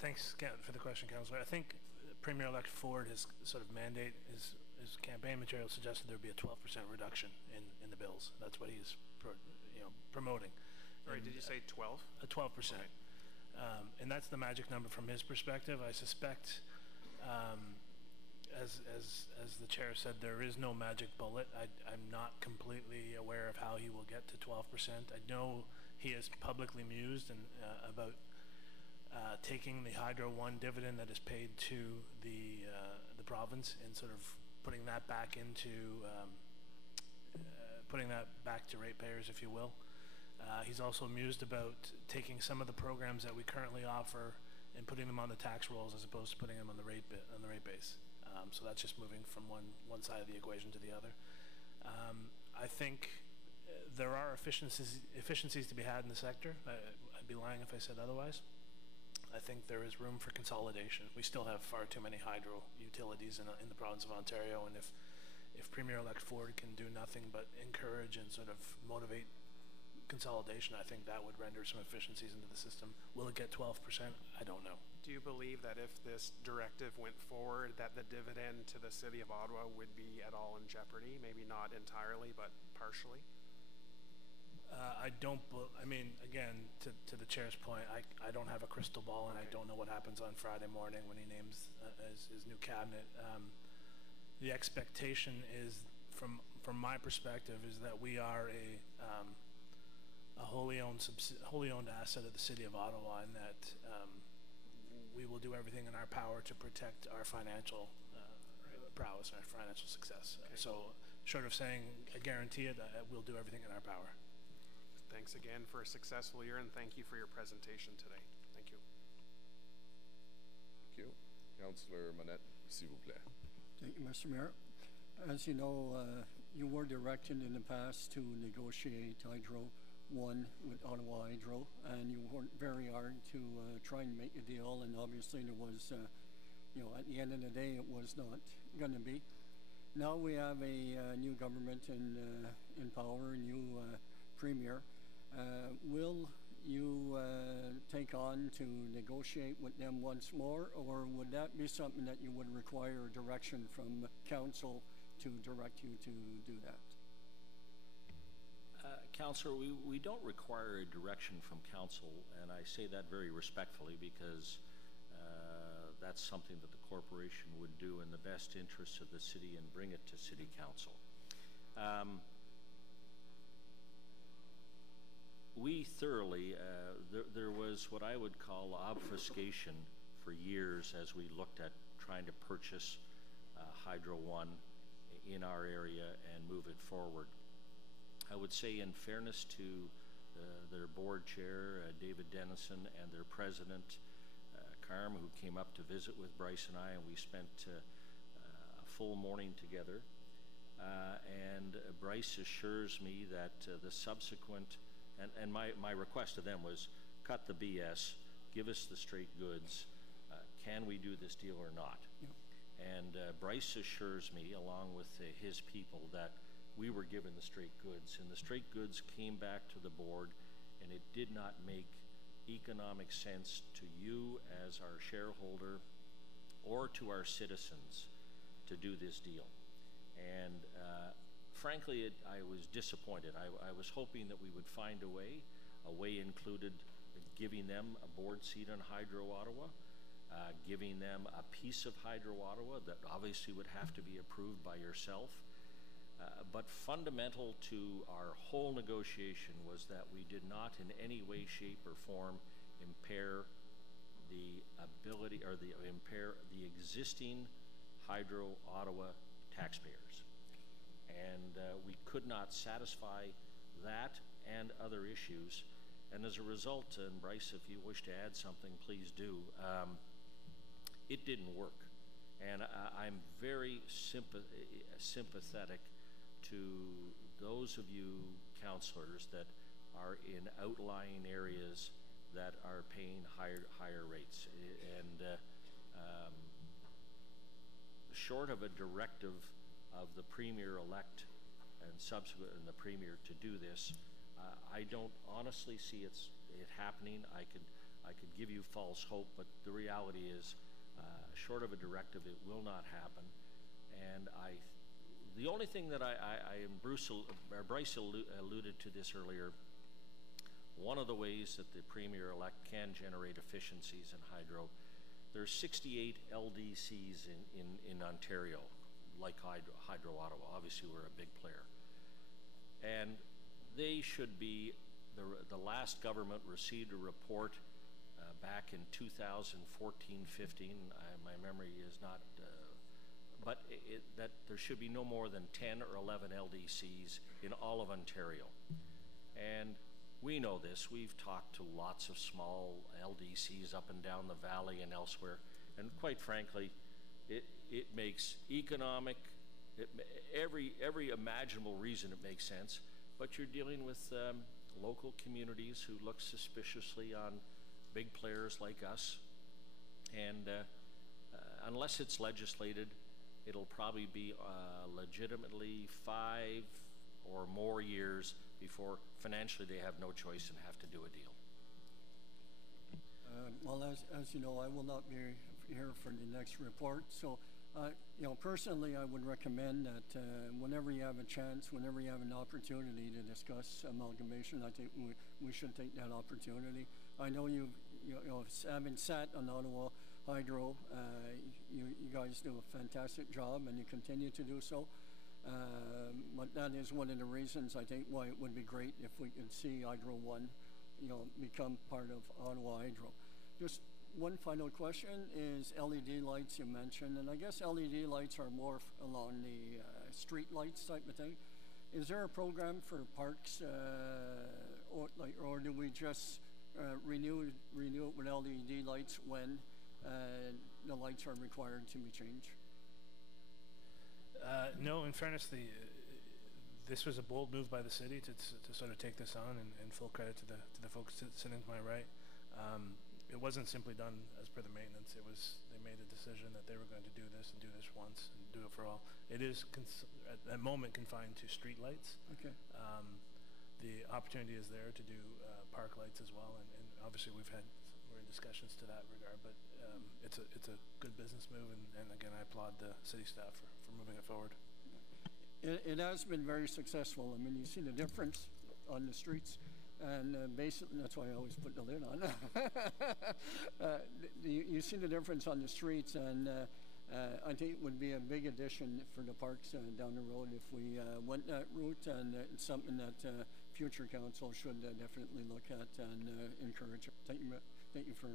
Thanks for the question, Councillor. I think Premier-elect Ford, his sort of mandate, his campaign material suggested there would be a 12% reduction in the bills. That's what he's promoting. Sorry, did you say 12? 12%. Okay. And that's the magic number from his perspective. I suspect, as the chair said, there is no magic bullet. I'm not completely aware of how he will get to 12%. I know he has publicly mused about taking the Hydro One dividend that is paid to the province and sort of putting that back into ratepayers, if you will. He's also mused about taking some of the programs that we currently offer and putting them on the tax rolls as opposed to putting them on the rate base. So that's just moving from one side of the equation to the other. I think there are efficiencies to be had in the sector. I'd be lying if I said otherwise. I think there is room for consolidation. We still have far too many hydro utilities in the province of Ontario, and if Premier-elect Ford can do nothing but encourage and sort of motivate consolidation, I think that would render some efficiencies into the system. Will it get 12%? I don't know. Do you believe that if this directive went forward, that the dividend to the City of Ottawa would be at all in jeopardy? Maybe not entirely, but partially? I mean, again, to the chair's point, I don't have a crystal ball, and I don't know what happens on Friday morning when he names his new cabinet. The expectation is, from my perspective, is that we are a wholly owned asset of the City of Ottawa, and that we will do everything in our power to protect our financial prowess and our financial success. So short of saying I guarantee it, we'll do everything in our power. Thanks again for a successful year, and thank you for your presentation today. Thank you. Thank you. Councillor Manette, s'il vous plaît. Thank you, Mr. Mayor. As you know, you were directed in the past to negotiate Hydro 1 with Ottawa Hydro, and you worked very hard to try and make a deal, and obviously there was, at the end of the day, it was not going to be. Now we have a new government in power, a new premier. Will you take on to negotiate with them once more, or would that be something that you would require direction from council to direct you to do that? Councillor, we don't require a direction from council, and I say that very respectfully because that's something that the corporation would do in the best interests of the city and bring it to city council. We thoroughly, there was what I would call obfuscation for years as we looked at trying to purchase Hydro 1 in our area and move it forward. I would say, in fairness to their board chair, David Dennison, and their president, Carm, who came up to visit with Bryce and I, and we spent a full morning together. And Bryce assures me that the subsequent, and my request to them was, cut the BS, give us the straight goods, can we do this deal or not? Yeah. And Bryce assures me, along with his people, that we were given the straight goods, and the straight goods came back to the board, and it did not make economic sense to you as our shareholder or to our citizens to do this deal. And frankly, I was disappointed. I was hoping that we would find a way included giving them a board seat on Hydro Ottawa, giving them a piece of Hydro Ottawa that obviously would have to be approved by yourself. But fundamental to our whole negotiation was that we did not in any way, shape, or form impair the ability or impair the existing Hydro Ottawa taxpayers. And we could not satisfy that and other issues. And as a result, and Bryce, if you wish to add something, please do, it didn't work. And I'm very sympathetic to those of you councillors that are in outlying areas that are paying higher rates. And short of a directive of the premier-elect and subsequent and the premier to do this, I don't honestly see it happening. I could give you false hope, but the reality is, short of a directive, it will not happen. And the only thing that Bryce alluded to this earlier, one of the ways that the premier-elect can generate efficiencies in hydro, there's 68 LDCs in Ontario, like Hydro Ottawa. Obviously, we're a big player. And they should be, the last government received a report back in 2014-15. My memory is not, but that there should be no more than 10 or 11 LDCs in all of Ontario. And we know this. We've talked to lots of small LDCs up and down the valley and elsewhere. And quite frankly, it makes economic, every imaginable reason it makes sense, but you're dealing with local communities who look suspiciously on big players like us, and unless it's legislated, it'll probably be legitimately 5 or more years before financially they have no choice and have to do a deal. Well, as you know, I will not be here for the next report. So, personally, I would recommend that whenever you have a chance, whenever you have an opportunity to discuss amalgamation, I think we should take that opportunity. I know having sat on Ottawa Hydro, you guys do a fantastic job, and you continue to do so. But that is one of the reasons I think why it would be great if we could see Hydro 1, become part of Ottawa Hydro. Just one final question is LED lights you mentioned, and I guess LED lights are more along the street lights type of thing. Is there a program for parks, or do we just renew it with LED lights when the lights are required to be changed? No, in fairness, this was a bold move by the city to sort of take this on, and full credit to the folks sitting to my right. It wasn't simply done as per the maintenance. It was, they made a decision that they were going to do this and do this once and do it for all. It is at the moment confined to street lights. Okay. The opportunity is there to do park lights as well, and obviously we're in discussions to that regard, but it's a good business move, and again, I applaud the city staff for moving it forward. It has been very successful. I mean, you see the difference on the streets, and basically that's why I always put the lid on. You see the difference on the streets, and I think it would be a big addition for the parks down the road if we went that route, and it's something that future council should definitely look at and encourage. Thank you for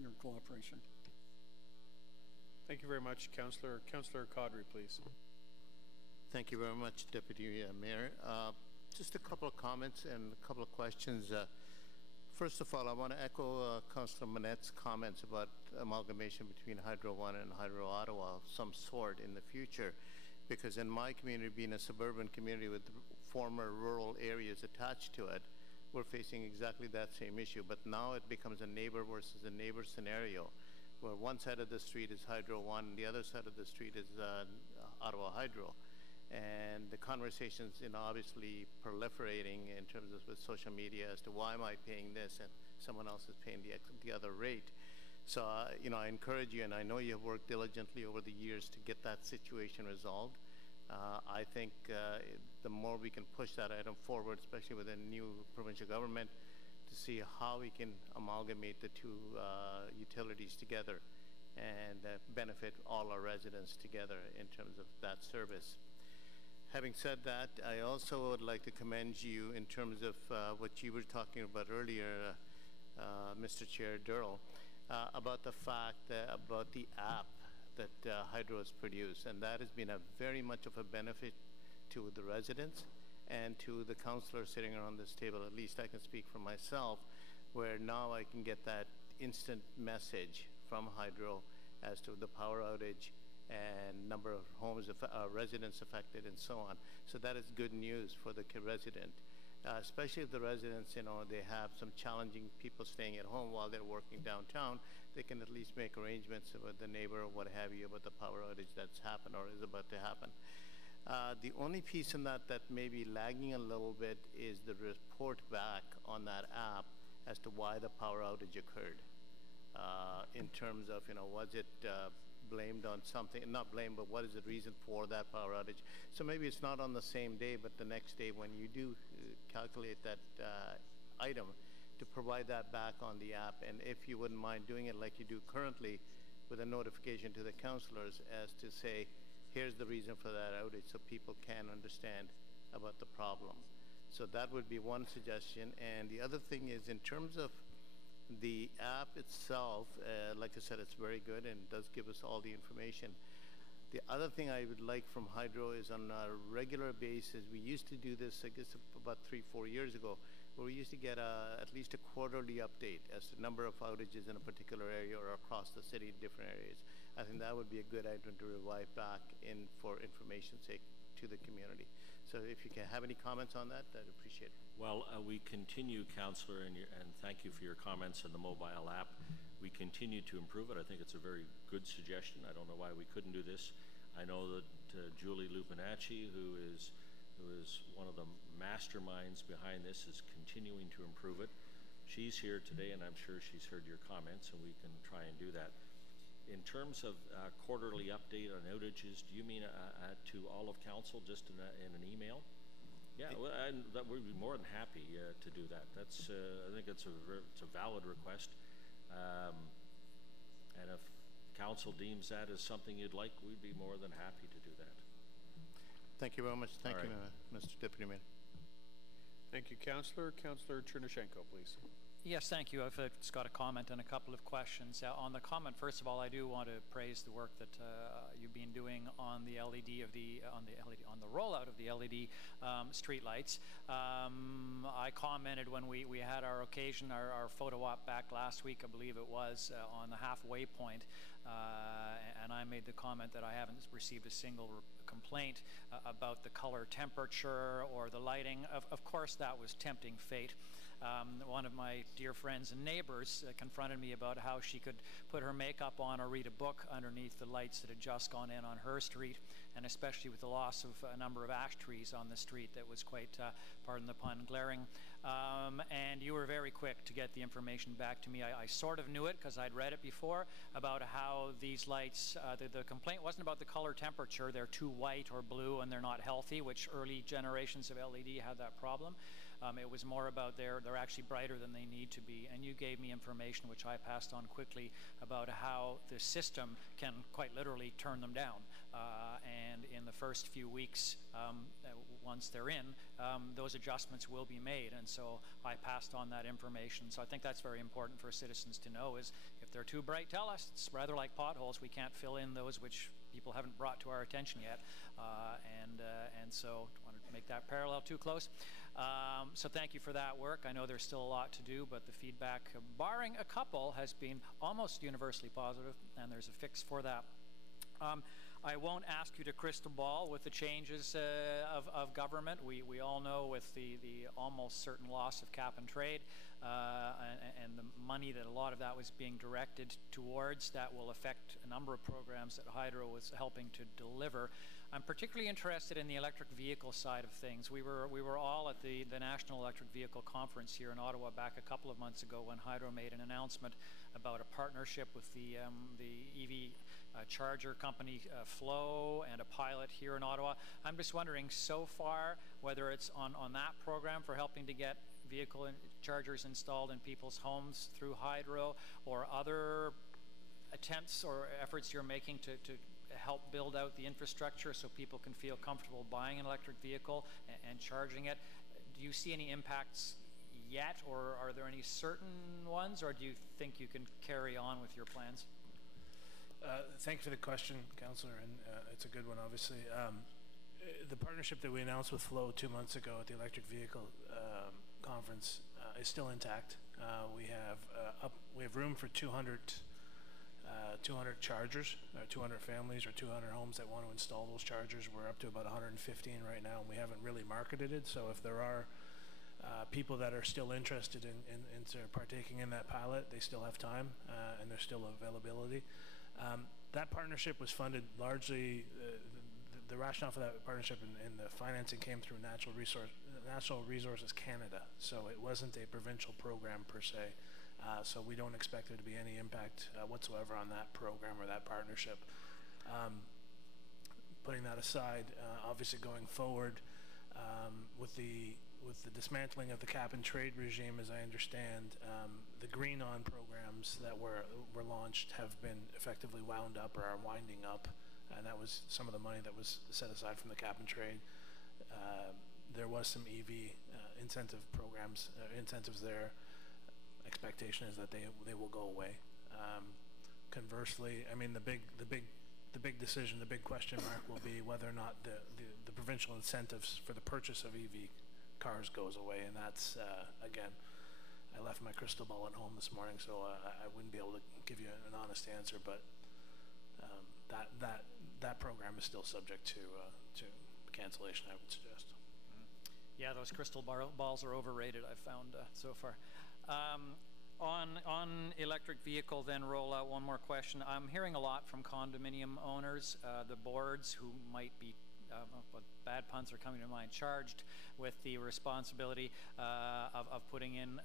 your cooperation. Thank you very much, Councillor. Councillor Caudry, please. Thank you very much, Deputy Mayor. Just a couple of comments and a couple of questions. First of all, I want to echo Councillor Manette's comments about amalgamation between Hydro One and Hydro Ottawa of some sort in the future, because in my community, being a suburban community with former rural areas attached to it, we're facing exactly that same issue. But now it becomes a neighbor versus a neighbor scenario, where one side of the street is Hydro One and the other side of the street is Ottawa Hydro. And the conversations, obviously proliferating in terms of with social media as to why am I paying this and someone else is paying the other rate. So, I encourage you, and I know you have worked diligently over the years to get that situation resolved. I think the more we can push that item forward, especially with a new provincial government, to see how we can amalgamate the two utilities together and benefit all our residents together in terms of that service. Having said that, I also would like to commend you in terms of what you were talking about earlier, Mr. Chair Durrell, about the fact about the app that Hydro has produced, and that has been a very much of a benefit to the residents and to the councillors sitting around this table. At least I can speak for myself, where now I can get that instant message from Hydro as to the power outage and number of homes, residents affected, and so on. So that is good news for the resident, especially if the residents, they have some challenging people staying at home while they're working downtown. They can at least make arrangements with the neighbor or what have you about the power outage that's happened or is about to happen. The only piece in that may be lagging a little bit is the report back on that app as to why the power outage occurred. In terms of, was it blamed on something, not blamed, but what is the reason for that power outage? So maybe it's not on the same day, but the next day when you do calculate that item, to provide that back on the app. And if you wouldn't mind doing it like you do currently with a notification to the councillors as to say, here's the reason for that outage, so people can understand about the problem. So that would be one suggestion. And the other thing is, in terms of the app itself, like I said, it's very good and does give us all the information. The other thing I would like from Hydro is on a regular basis, we used to do this, I guess about 3-4 years ago, where we used to get at least a quarterly update as to number of outages in a particular area or across the city in different areas. I think that would be a good item to revive back in for information's sake to the community. So if you can have any comments on that, I'd appreciate it. Well, we continue, Councillor, and thank you for your comments on the mobile app. We continue to improve it. I think it's a very good suggestion. I don't know why we couldn't do this. I know that Julie Lupinacci, who is one of the masterminds behind this, is continuing to improve it. She's here today, and I'm sure she's heard your comments, and we can try and do that. In terms of quarterly update on outages, do you mean to all of council, just in an email? Yeah, well, that would be more than happy to do that. That's I think it's a valid request, and if council deems that as something you'd like, we'd be more than happy to do that. Thank you very much. Thank you, Mr. Deputy Mayor. Thank you, Councillor. Councillor Chernushenko, please. Yes, thank you. I've just got a comment and a couple of questions. On the comment, first of all, I do want to praise the work that you've been doing on the LED of on the rollout of the LED street lights. I commented when we had our occasion, our photo op back last week, I believe it was, on the halfway point, and I made the comment that I haven't received a single complaint about the color temperature or the lighting. Of course, that was tempting fate. One of my dear friends and neighbors confronted me about how she could put her makeup on or read a book underneath the lights that had just gone in on her street, and especially with the loss of a number of ash trees on the street, that was quite, pardon the pun, glaring. And you were very quick to get the information back to me. I sort of knew it because I'd read it before about how these lights, the complaint wasn't about the color temperature. They're too white or blue and they're not healthy, which early generations of LED had that problem. It was more about they're actually brighter than they need to be, and you gave me information which I passed on quickly about how the system can quite literally turn them down. And in the first few weeks, once they're in, those adjustments will be made, and so I passed on that information. So I think that's very important for citizens to know, is if they're too bright, tell us. It's rather like potholes. We can't fill in those which people haven't brought to our attention yet, and so I want to make that parallel too close. So thank you for that work. I know there's still a lot to do, but the feedback, barring a couple, has been almost universally positive, and there's a fix for that. I won't ask you to crystal ball with the changes of government. We all know with the almost certain loss of cap and trade and the money that a lot of that was being directed towards, that will affect a number of programs that Hydro was helping to deliver. I'm particularly interested in the electric vehicle side of things. We were all at the National Electric Vehicle Conference here in Ottawa back a couple of months ago when Hydro made an announcement about a partnership with the EV charger company Flow and a pilot here in Ottawa. I'm just wondering so far whether it's on that program for helping to get vehicle chargers installed in people's homes through Hydro, or other attempts or efforts you're making to help build out the infrastructure so people can feel comfortable buying an electric vehicle and charging it. Do you see any impacts yet, or are there any certain ones, or do you think you can carry on with your plans? Thank you for the question, Councillor, and it's a good one, obviously. The partnership that we announced with Flow 2 months ago at the electric vehicle conference is still intact. We have room for 200 chargers, 200 families or 200 homes that want to install those chargers. We're up to about 115 right now, and we haven't really marketed it. So if there are people that are still interested in partaking in that pilot, they still have time, and there's still availability. That partnership was funded largely, the rationale for that partnership and the financing came through Natural Resources Canada. So it wasn't a provincial program per se. So we don't expect there to be any impact whatsoever on that program or that partnership. Putting that aside, obviously going forward, with the dismantling of the cap and trade regime, as I understand, the Green On programs that were launched have been effectively wound up or are winding up, and that was some of the money that was set aside from the cap and trade. There was some EV incentive programs, incentives there. Expectation is that they will go away. Conversely, I mean, the big decision, the big question mark will be whether or not the provincial incentives for the purchase of EV cars goes away, and that's again, I left my crystal ball at home this morning, so I wouldn't be able to give you an honest answer, but that program is still subject to cancellation, I would suggest. Yeah, those crystal balls are overrated, I've found so far. On electric vehicle then rollout, one more question. I'm hearing a lot from condominium owners, the boards who might be, bad puns are coming to mind, charged with the responsibility of putting in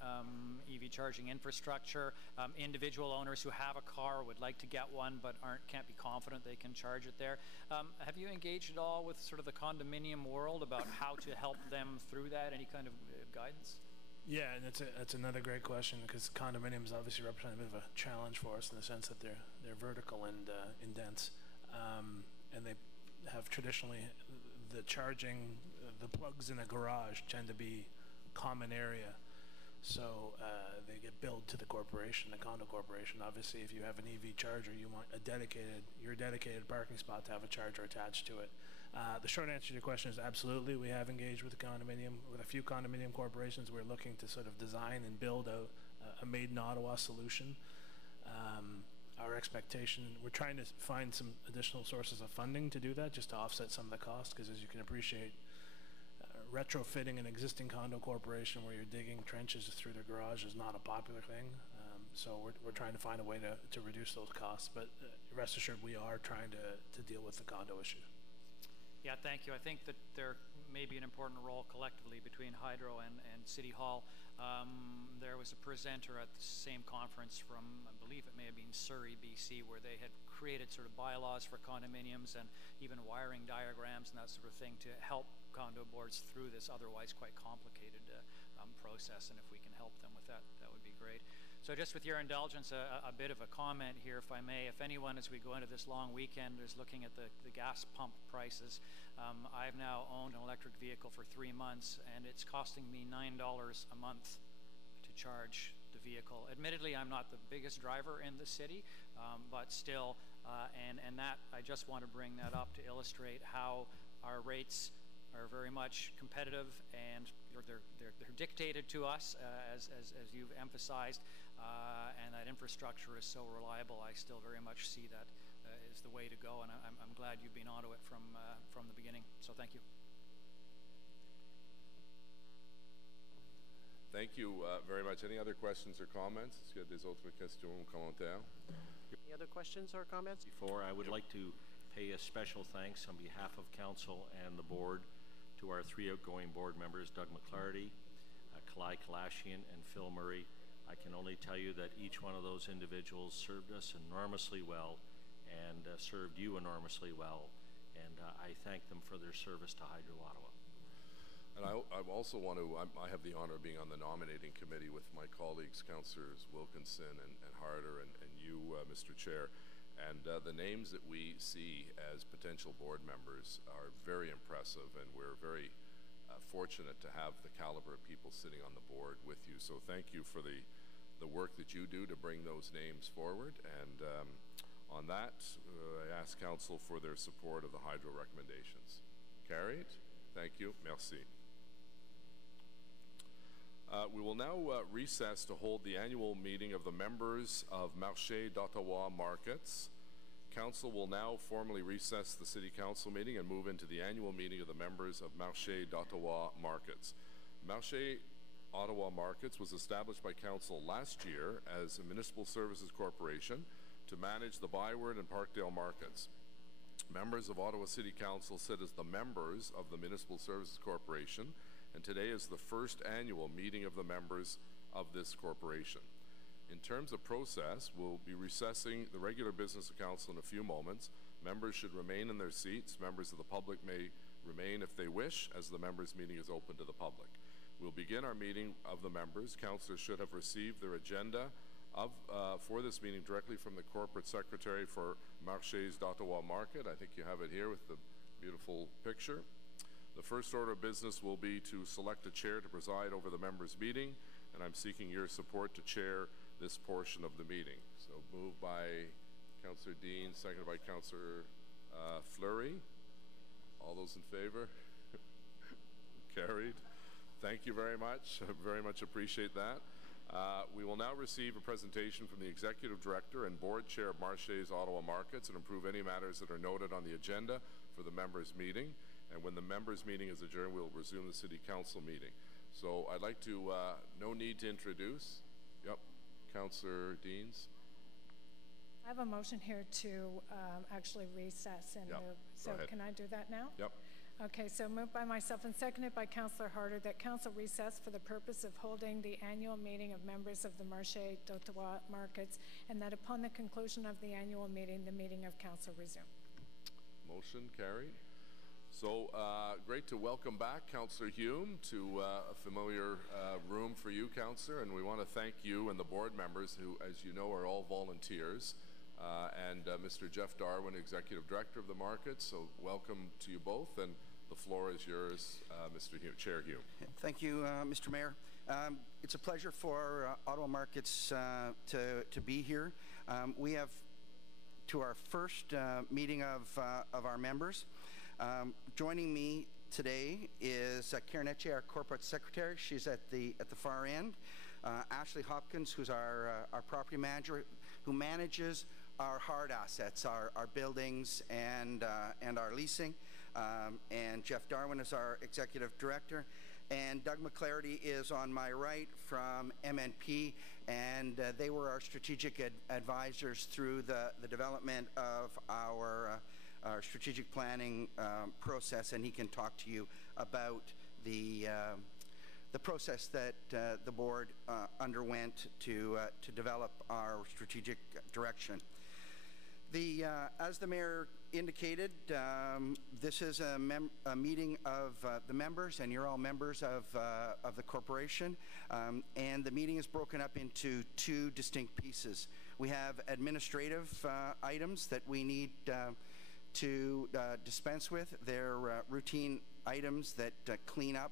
EV charging infrastructure. Individual owners who have a car would like to get one but can't be confident they can charge it there. Have you engaged at all with sort of the condominium world about how to help them through that? Any kind of guidance? Yeah, and it's another great question, because condominiums obviously represent a bit of a challenge for us in the sense that they're vertical and dense, and they have traditionally the plugs in a garage tend to be common area. So they get billed to the corporation, the condo corporation. Obviously, if you have an EV charger, you want your dedicated parking spot to have a charger attached to it. The short answer to your question is absolutely. We have engaged with a few condominium corporations. We're looking to sort of design and build a made in Ottawa solution. Our expectation, we're trying to find some additional sources of funding to do that, just to offset some of the costs, because as you can appreciate, retrofitting an existing condo corporation where you're digging trenches through their garage is not a popular thing. So we're trying to find a way to reduce those costs, but rest assured we are trying to deal with the condo issue. Yeah, thank you. I think that there may be an important role collectively between Hydro and City Hall. There was a presenter at the same conference from, I believe it may have been Surrey, BC, where they had created sort of bylaws for condominiums and even wiring diagrams and that sort of thing to help condo boards through this otherwise quite complicated process. And if we can help them with that, that would be great. So just with your indulgence, a bit of a comment here, if I may. If anyone, as we go into this long weekend, is looking at the gas pump prices, I've now owned an electric vehicle for 3 months, and it's costing me $9 a month to charge the vehicle. Admittedly, I'm not the biggest driver in the city, but still, and that, I just want to bring that up to illustrate how our rates are very much competitive, and they're dictated to us, as you've emphasized, and that infrastructure is so reliable. I still very much see that is the way to go, and I'm glad you've been onto it from the beginning. So thank you. Thank you very much. Any other questions or comments? Est-ce qu'il y a des autres questions ou commentaires? Any other questions or comments? Before, I would like to pay a special thanks on behalf of Council and the Board to our 3 outgoing board members, Doug McClarty, Kalai Kalashian, and Phil Murray. I can only tell you that each one of those individuals served us enormously well and served you enormously well, and I thank them for their service to Hydro Ottawa. And I also want to, I have the honor of being on the nominating committee with my colleagues, Councillors Wilkinson and Harder, and you, Mr. Chair. And the names that we see as potential board members are very impressive, and we're very fortunate to have the caliber of people sitting on the board with you. So thank you for the work that you do to bring those names forward. And on that, I ask Council for their support of the Hydro recommendations. Carried. Thank you. Merci. We will now recess to hold the annual meeting of the members of Marché d'Ottawa Markets. Council will now formally recess the City Council meeting and move into the annual meeting of the members of Marché d'Ottawa Markets. Marché Ottawa Markets was established by Council last year as a municipal services corporation to manage the Byward and Parkdale markets. Members of Ottawa City Council sit as the members of the Municipal Services Corporation, and today is the first annual meeting of the members of this corporation. In terms of process, we'll be recessing the regular business of Council in a few moments. Members should remain in their seats. Members of the public may remain if they wish, as the members' meeting is open to the public. We'll begin our meeting of the members. Councillors should have received their agenda for this meeting directly from the Corporate Secretary for Marchés d'Ottawa Market. I think you have it here with the beautiful picture. The first order of business will be to select a chair to preside over the members' meeting, and I'm seeking your support to chair this portion of the meeting. So moved by Councillor Dean, seconded by Councillor Fleury. All those in favor? Carried. Thank you very much. I very much appreciate that. We will now receive a presentation from the Executive Director and Board Chair of Marchés Ottawa Markets and approve any matters that are noted on the agenda for the members' meeting. And when the members' meeting is adjourned, we'll resume the City Council meeting. So I'd like to, no need to introduce. Yep, Councillor Deans. I have a motion here to actually recess and move. So can I do that now? Yep. Okay, so moved by myself and seconded by Councillor Harder that Council recess for the purpose of holding the annual meeting of members of the Marché d'Ottawa Markets, and that upon the conclusion of the annual meeting, the meeting of Council resume. Motion carried. So great to welcome back Councillor Hume to a familiar room for you, Councillor, and we want to thank you and the board members who, as you know, are all volunteers, and Mr. Jeff Darwin, Executive Director of the market. So welcome to you both, and the floor is yours, Mr. Hume, Chair Hume. Thank you, Mr. Mayor. It's a pleasure for Ottawa Markets to be here. We have to our first meeting of our members. Joining me today is Karen Etche, our corporate secretary. She's at the far end. Ashley Hopkins, who's our property manager, who manages our hard assets, our buildings and our leasing. And Jeff Darwin is our executive director. And Doug McClarty is on my right from MNP, and they were our strategic advisors through the development of our strategic planning process, and he can talk to you about the process that the board underwent to develop our strategic direction. As the mayor indicated, this is a meeting of the members, and you're all members of the corporation, and the meeting is broken up into two distinct pieces. We have administrative items that we need to dispense with. They're routine items that clean up